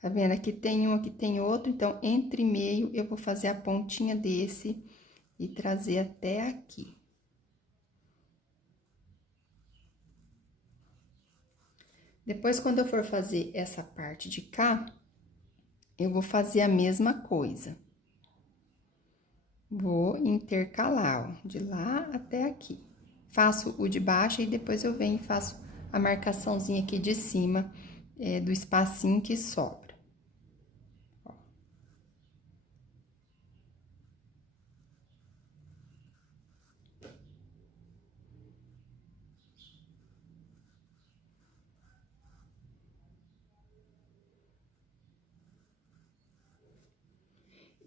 Tá vendo? Aqui tem um, aqui tem outro, então, entre meio, eu vou fazer a pontinha desse e trazer até aqui. Depois, quando eu for fazer essa parte de cá, eu vou fazer a mesma coisa. Vou intercalar, ó, de lá até aqui. Faço o de baixo e depois eu venho e faço a marcaçãozinha aqui de cima, do espacinho que sobra. Ó.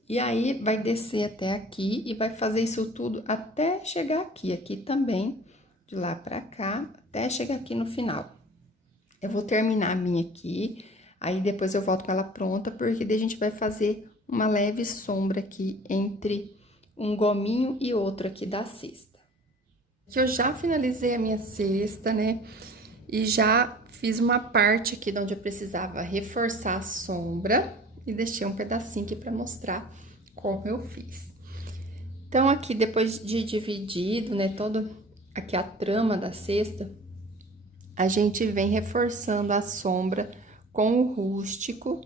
E aí, vai descer até aqui e vai fazer isso tudo até chegar aqui. Aqui também, de lá pra cá, até chegar aqui no final. Eu vou terminar a minha aqui, aí depois eu volto com ela pronta, porque daí a gente vai fazer uma leve sombra aqui entre um gominho e outro aqui da cesta. Aqui eu já finalizei a minha cesta, né? E já fiz uma parte aqui de onde eu precisava reforçar a sombra e deixei um pedacinho aqui pra mostrar como eu fiz. Então, aqui, depois de dividido, né, todo aqui a trama da cesta, a gente vem reforçando a sombra com o rústico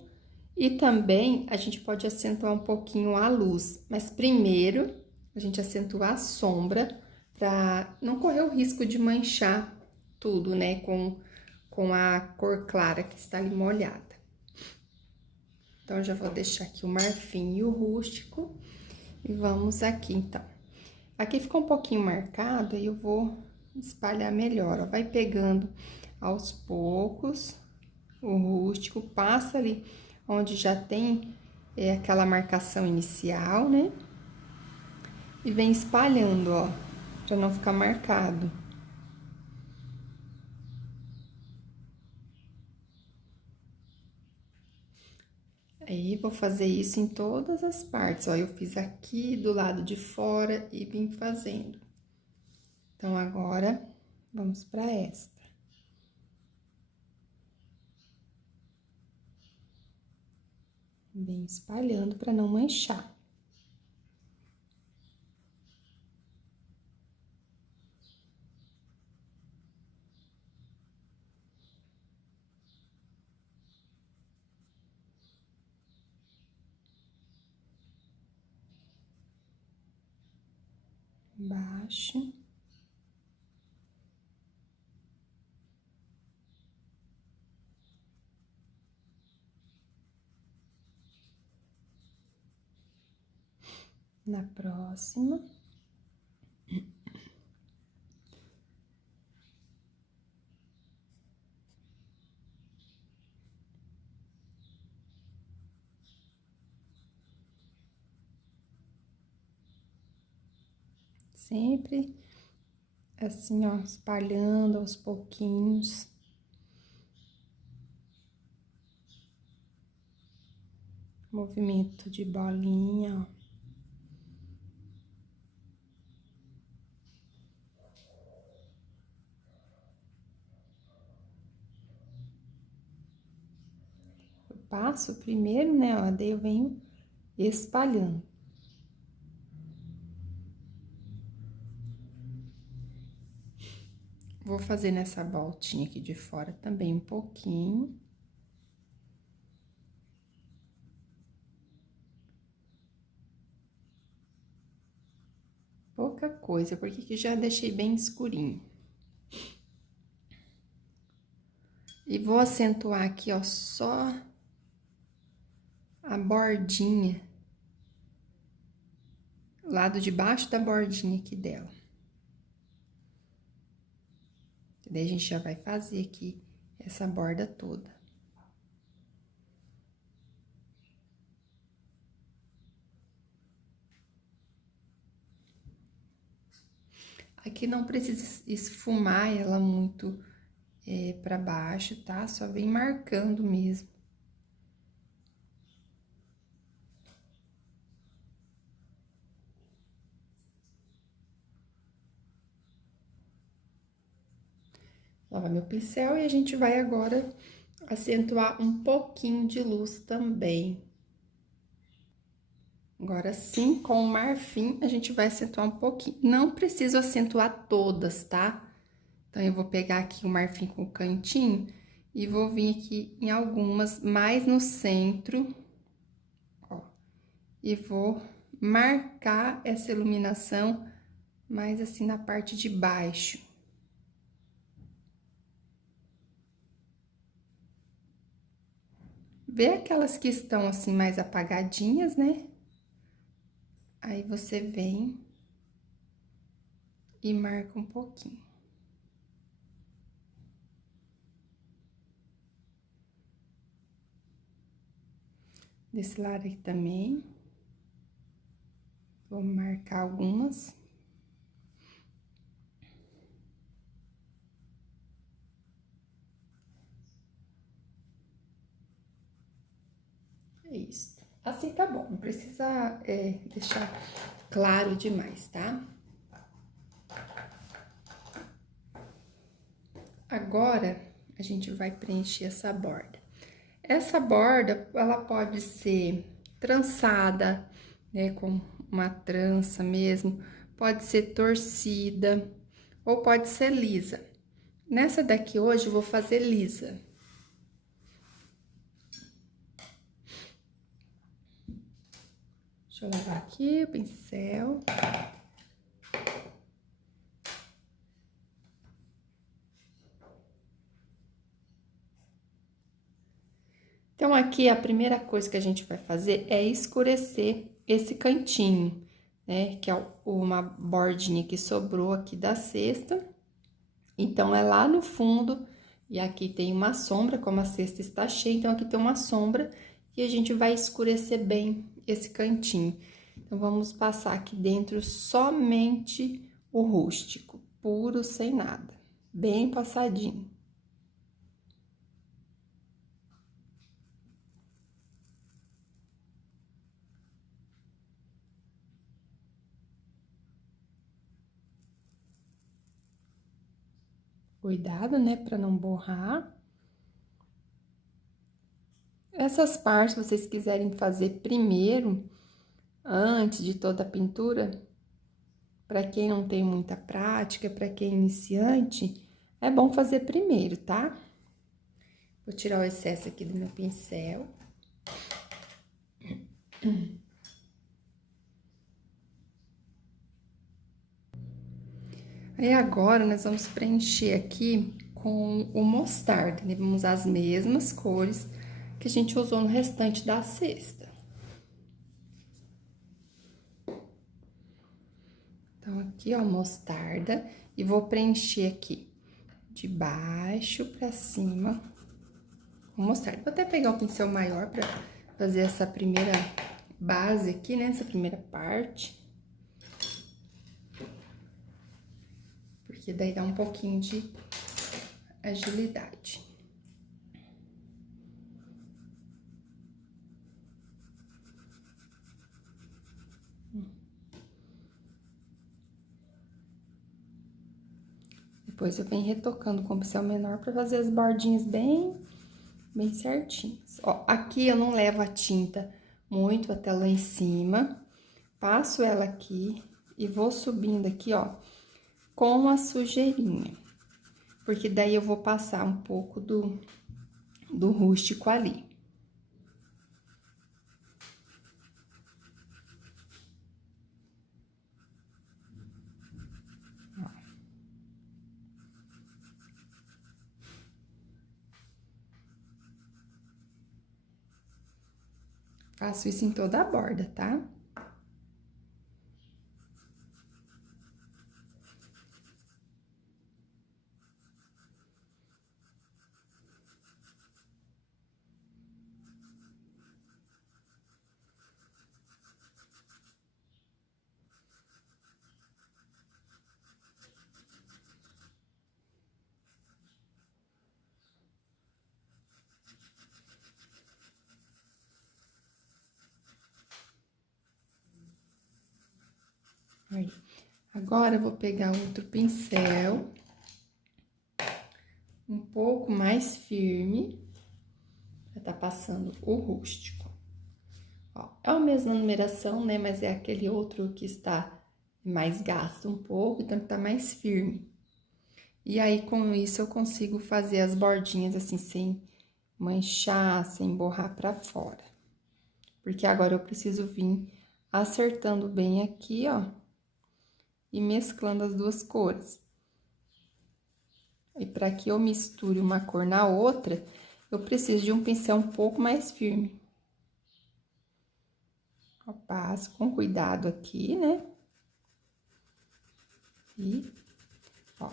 e também a gente pode acentuar um pouquinho a luz, mas primeiro a gente acentua a sombra para não correr o risco de manchar tudo, né, com a cor clara que está ali molhada. Então, eu já vou deixar aqui o marfim e o rústico e vamos aqui, então. Aqui ficou um pouquinho marcado, aí eu vou espalhar melhor, ó. Vai pegando aos poucos o rústico, passa ali onde já tem aquela marcação inicial, né? E vem espalhando, ó, pra não ficar marcado. Aí, vou fazer isso em todas as partes, ó. Eu fiz aqui do lado de fora e vim fazendo. Então, agora, vamos pra esta. Bem espalhando para não manchar. Baixo. Na próxima. Sempre assim, ó, espalhando aos pouquinhos. Movimento de bolinha, ó. Eu passo primeiro, né, ó, daí eu venho espalhando. Vou fazer nessa voltinha aqui de fora também um pouquinho. Pouca coisa, porque aqui já deixei bem escurinho. E vou acentuar aqui, ó, só a bordinha. Lado de baixo da bordinha aqui dela. Daí a gente já vai fazer aqui essa borda toda. Aqui não precisa esfumar ela muito pra baixo, tá? Só vem marcando mesmo. Lavar meu pincel e a gente vai agora acentuar um pouquinho de luz também. Agora sim, com o marfim, a gente vai acentuar um pouquinho. Não preciso acentuar todas, tá? Então, eu vou pegar aqui o marfim com o cantinho e vou vir aqui em algumas mais no centro, ó. E vou marcar essa iluminação mais assim na parte de baixo. Vê aquelas que estão assim mais apagadinhas, né? Aí você vem e marca um pouquinho. Desse lado aqui também. Vou marcar algumas. É isso. Assim tá bom, não precisa deixar claro demais, tá? Agora, a gente vai preencher essa borda. Essa borda, ela pode ser trançada, né, com uma trança mesmo, pode ser torcida, ou pode ser lisa. Nessa daqui hoje, eu vou fazer lisa. Deixa eu lavar aqui o pincel. Então, aqui a primeira coisa que a gente vai fazer é escurecer esse cantinho, né? Que é uma bordinha que sobrou aqui da cesta. Então, é lá no fundo, e aqui tem uma sombra, como a cesta está cheia, então aqui tem uma sombra, e a gente vai escurecer bem esse cantinho. Então, vamos passar aqui dentro somente o rústico, puro, sem nada, bem passadinho. Cuidado, né, para não borrar. Essas partes, se vocês quiserem fazer primeiro, antes de toda a pintura, para quem não tem muita prática, para quem é iniciante, é bom fazer primeiro, tá? Vou tirar o excesso aqui do meu pincel. Aí, agora, nós vamos preencher aqui com o mostarda, né? Vamos usar as mesmas cores que a gente usou no restante da cesta. Então, aqui, ó, mostarda, e vou preencher aqui de baixo pra cima com mostarda. Vou até pegar o pincel maior pra fazer essa primeira base aqui, né? Essa primeira parte. Porque daí dá um pouquinho de agilidade. Depois eu venho retocando com o pincel menor pra fazer as bordinhas bem certinhas. Ó, aqui eu não levo a tinta muito até lá em cima. Passo ela aqui e vou subindo aqui, ó, com a sujeirinha. Porque daí eu vou passar um pouco do rústico ali. Faço isso em toda a borda, tá? Aí. Agora, eu vou pegar outro pincel, um pouco mais firme. tá passando o rústico. Ó, é a mesma numeração, né? Mas é aquele outro que está mais gasto um pouco, então tá mais firme. E aí, com isso, eu consigo fazer as bordinhas assim, sem manchar, sem borrar pra fora. Porque agora eu preciso vir acertando bem aqui, ó, e mesclando as duas cores. E para que eu misture uma cor na outra, eu preciso de um pincel um pouco mais firme. Eu passo com cuidado aqui, né? E, ó,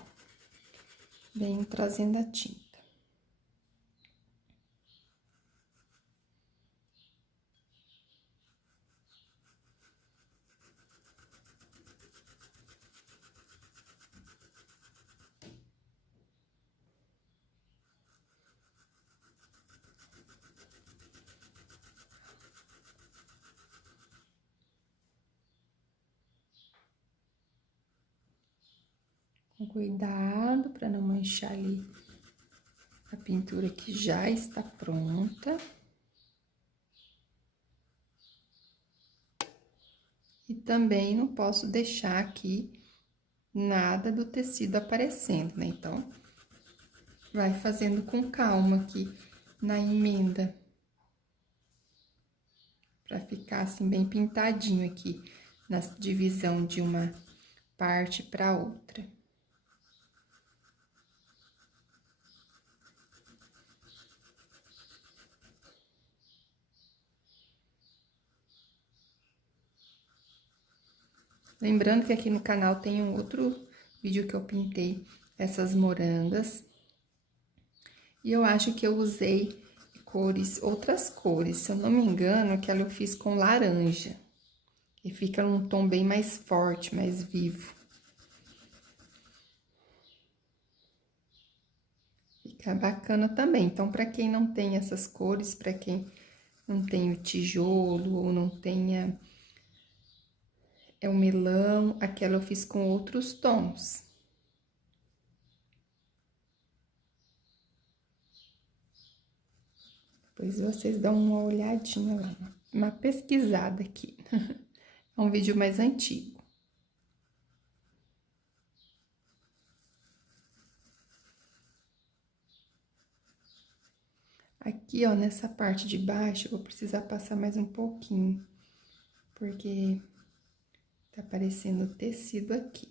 venho trazendo a tinta. Com cuidado para não manchar ali a pintura que já está pronta. E também não posso deixar aqui nada do tecido aparecendo, né? Então, vai fazendo com calma aqui na emenda. Pra ficar assim bem pintadinho aqui na divisão de uma parte para outra. Lembrando que aqui no canal tem um outro vídeo que eu pintei essas morangas. E eu acho que eu usei outras cores. Se eu não me engano, aquela eu fiz com laranja. E fica num tom bem mais forte, mais vivo. Fica bacana também. Então, para quem não tem essas cores, para quem não tem o tijolo ou não tenha o melão, aquela eu fiz com outros tons. Depois vocês dão uma olhadinha lá, uma pesquisada aqui. É um vídeo mais antigo. Aqui, ó, nessa parte de baixo, eu vou precisar passar mais um pouquinho, porque tá aparecendo tecido aqui.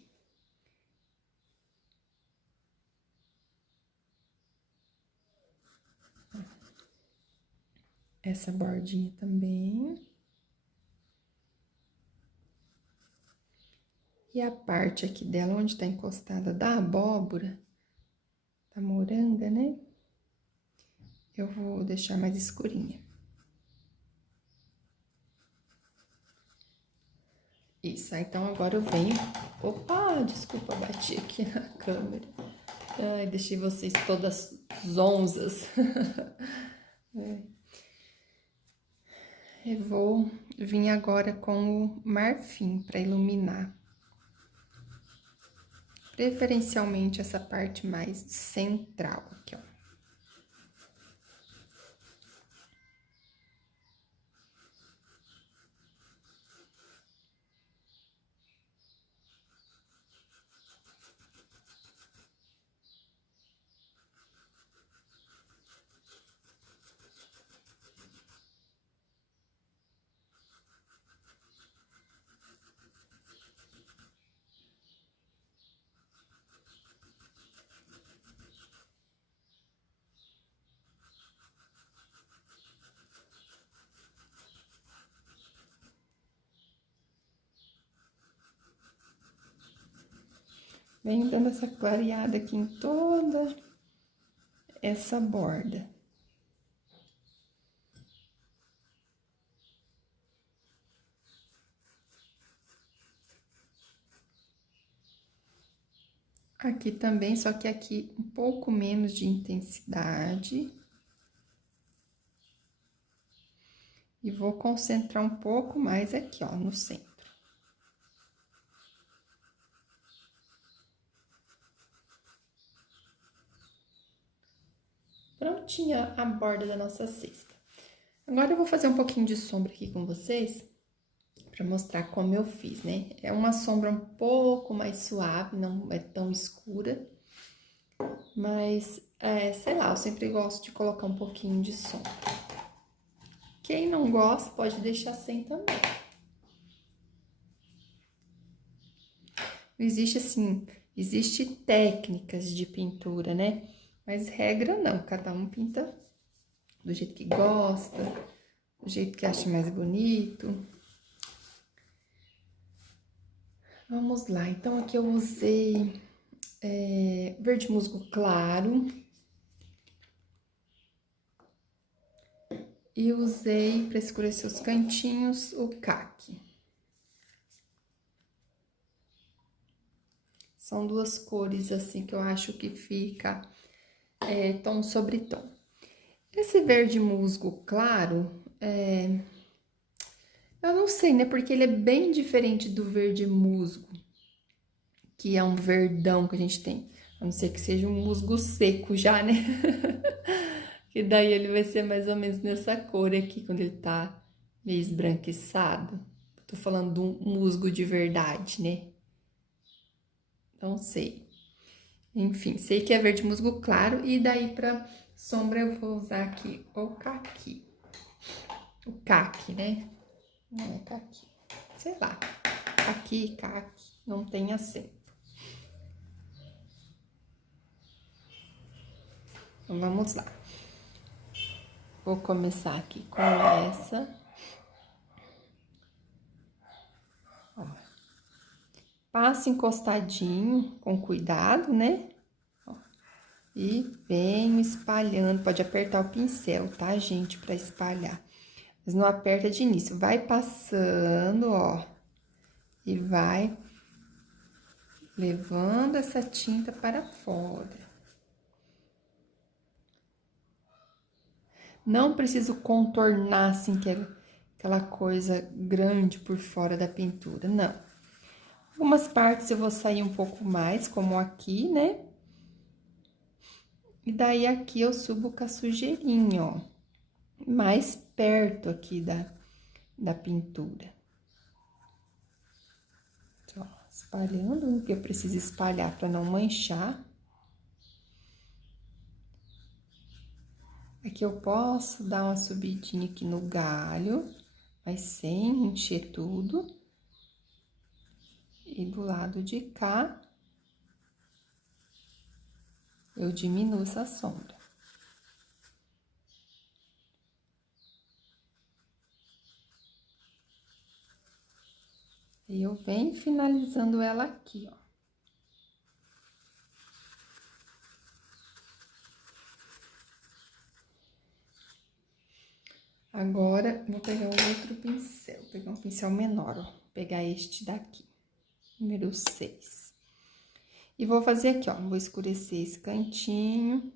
Essa bordinha também. E a parte aqui dela, onde tá encostada da abóbora, da moranga, né? Eu vou deixar mais escurinha. Isso, então agora eu venho... Opa, desculpa, bati aqui na câmera. Ai, deixei vocês todas zonzas. Eu vou vir agora com o marfim para iluminar. Preferencialmente essa parte mais central aqui, ó. Vem dando essa clareada aqui em toda essa borda. Aqui também, só que aqui um pouco menos de intensidade. E vou concentrar um pouco mais aqui, ó, no centro. Prontinha a borda da nossa cesta. Agora eu vou fazer um pouquinho de sombra aqui com vocês, pra mostrar como eu fiz, né? É uma sombra um pouco mais suave, não é tão escura. Mas, sei lá, eu sempre gosto de colocar um pouquinho de sombra. Quem não gosta, pode deixar sem também. Existe, assim, existe técnicas de pintura, né? Mas regra não, cada um pinta do jeito que gosta, do jeito que acha mais bonito. Vamos lá, então aqui eu usei verde musgo claro. E usei, para escurecer os cantinhos, o caqui. São duas cores, assim, que eu acho que fica tom sobre tom. Esse verde musgo claro, eu não sei, né? Porque ele é bem diferente do verde musgo, que é um verdão que a gente tem. A não ser que seja um musgo seco já, né? Que daí ele vai ser mais ou menos nessa cor aqui, quando ele tá meio esbranquiçado. Tô falando de um musgo de verdade, né? Não sei. Enfim, sei que é verde musgo claro. E daí pra sombra eu vou usar aqui o caqui. O caqui, né? Não é caqui. Sei lá. Caqui, caqui. Não tem acento. Então, vamos lá. Vou começar aqui com essa. Ó. Passa encostadinho, com cuidado, né? Ó. E venho espalhando. Pode apertar o pincel, tá, gente? Pra espalhar. Mas não aperta de início. Vai passando, ó. E vai levando essa tinta para fora. Não preciso contornar, assim, aquela coisa grande por fora da pintura, não. Algumas partes eu vou sair um pouco mais, como aqui, né? E daí, aqui eu subo com a sujeirinha, ó. Mais perto aqui da pintura. Ó, espalhando o que eu preciso espalhar para não manchar. Aqui eu posso dar uma subidinha aqui no galho, mas sem encher tudo. E do lado de cá, eu diminuo essa sombra. E eu venho finalizando ela aqui, ó. Agora, vou pegar um outro pincel, vou pegar um pincel menor, ó. Vou pegar este daqui, número 6. E vou fazer aqui, ó, vou escurecer esse cantinho.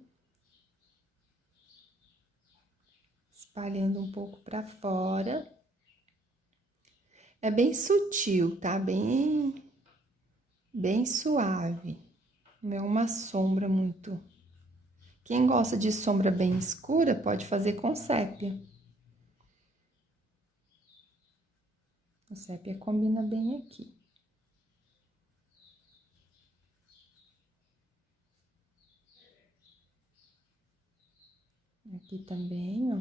Espalhando um pouco pra fora. É bem sutil, tá? Bem suave. Não é uma sombra muito... Quem gosta de sombra bem escura, pode fazer com sépia. A sépia combina bem aqui. Aqui também, ó.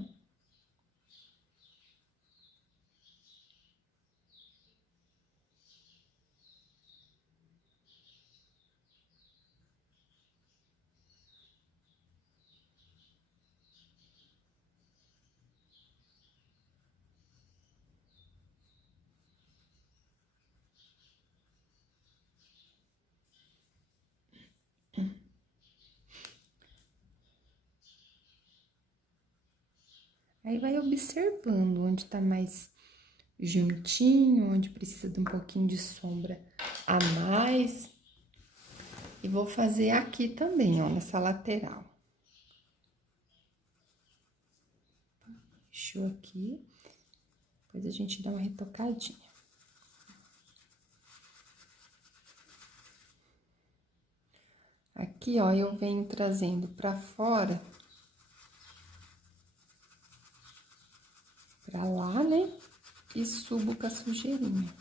Aí vai observando onde tá mais juntinho, onde precisa de um pouquinho de sombra a mais. E vou fazer aqui também, ó, nessa lateral. Fechou aqui. Depois a gente dá uma retocadinha. Aqui, ó, eu venho trazendo pra fora. e subo com a sujeirinha.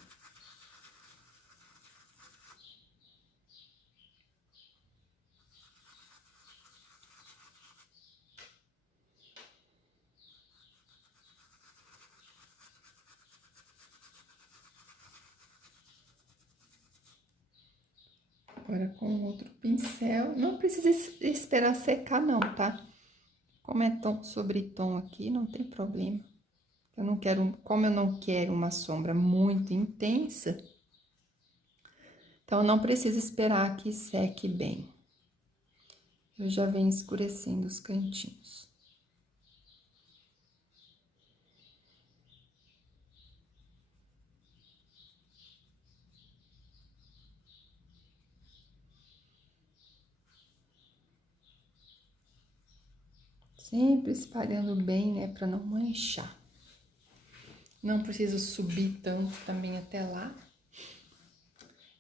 Agora com outro pincel, não precisa esperar secar não, tá? Como é tom sobre tom aqui, não tem problema. Eu não quero, como eu não quero uma sombra muito intensa, então eu não preciso esperar que seque bem. Eu já venho escurecendo os cantinhos. Sempre espalhando bem, né, pra não manchar. Não preciso subir tanto também até lá.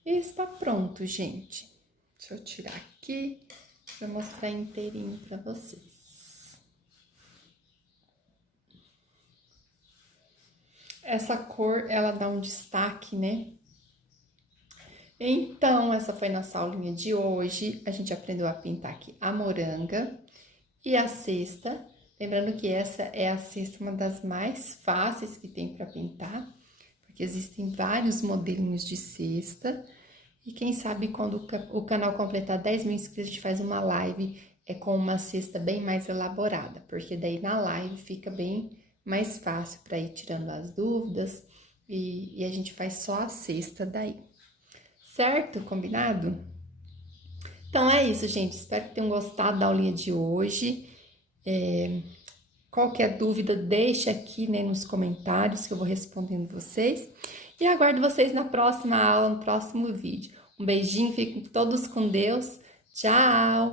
E está pronto, gente. Deixa eu tirar aqui pra mostrar inteirinho pra vocês. Essa cor, ela dá um destaque, né? Então, essa foi nossa aulinha de hoje. A gente aprendeu a pintar aqui a moranga e a cesta. Lembrando que essa é a cesta, uma das mais fáceis que tem para pintar, porque existem vários modelinhos de cesta. E quem sabe quando o canal completar 10 mil inscritos, a gente faz uma live com uma cesta bem mais elaborada, porque daí na live fica bem mais fácil para ir tirando as dúvidas e a gente faz só a cesta daí. Certo? Combinado? Então é isso, gente. Espero que tenham gostado da aulinha de hoje. Qualquer dúvida, deixa aqui, né, nos comentários que eu vou respondendo vocês. E aguardo vocês na próxima aula, no próximo vídeo. Um beijinho, fiquem todos com Deus. Tchau!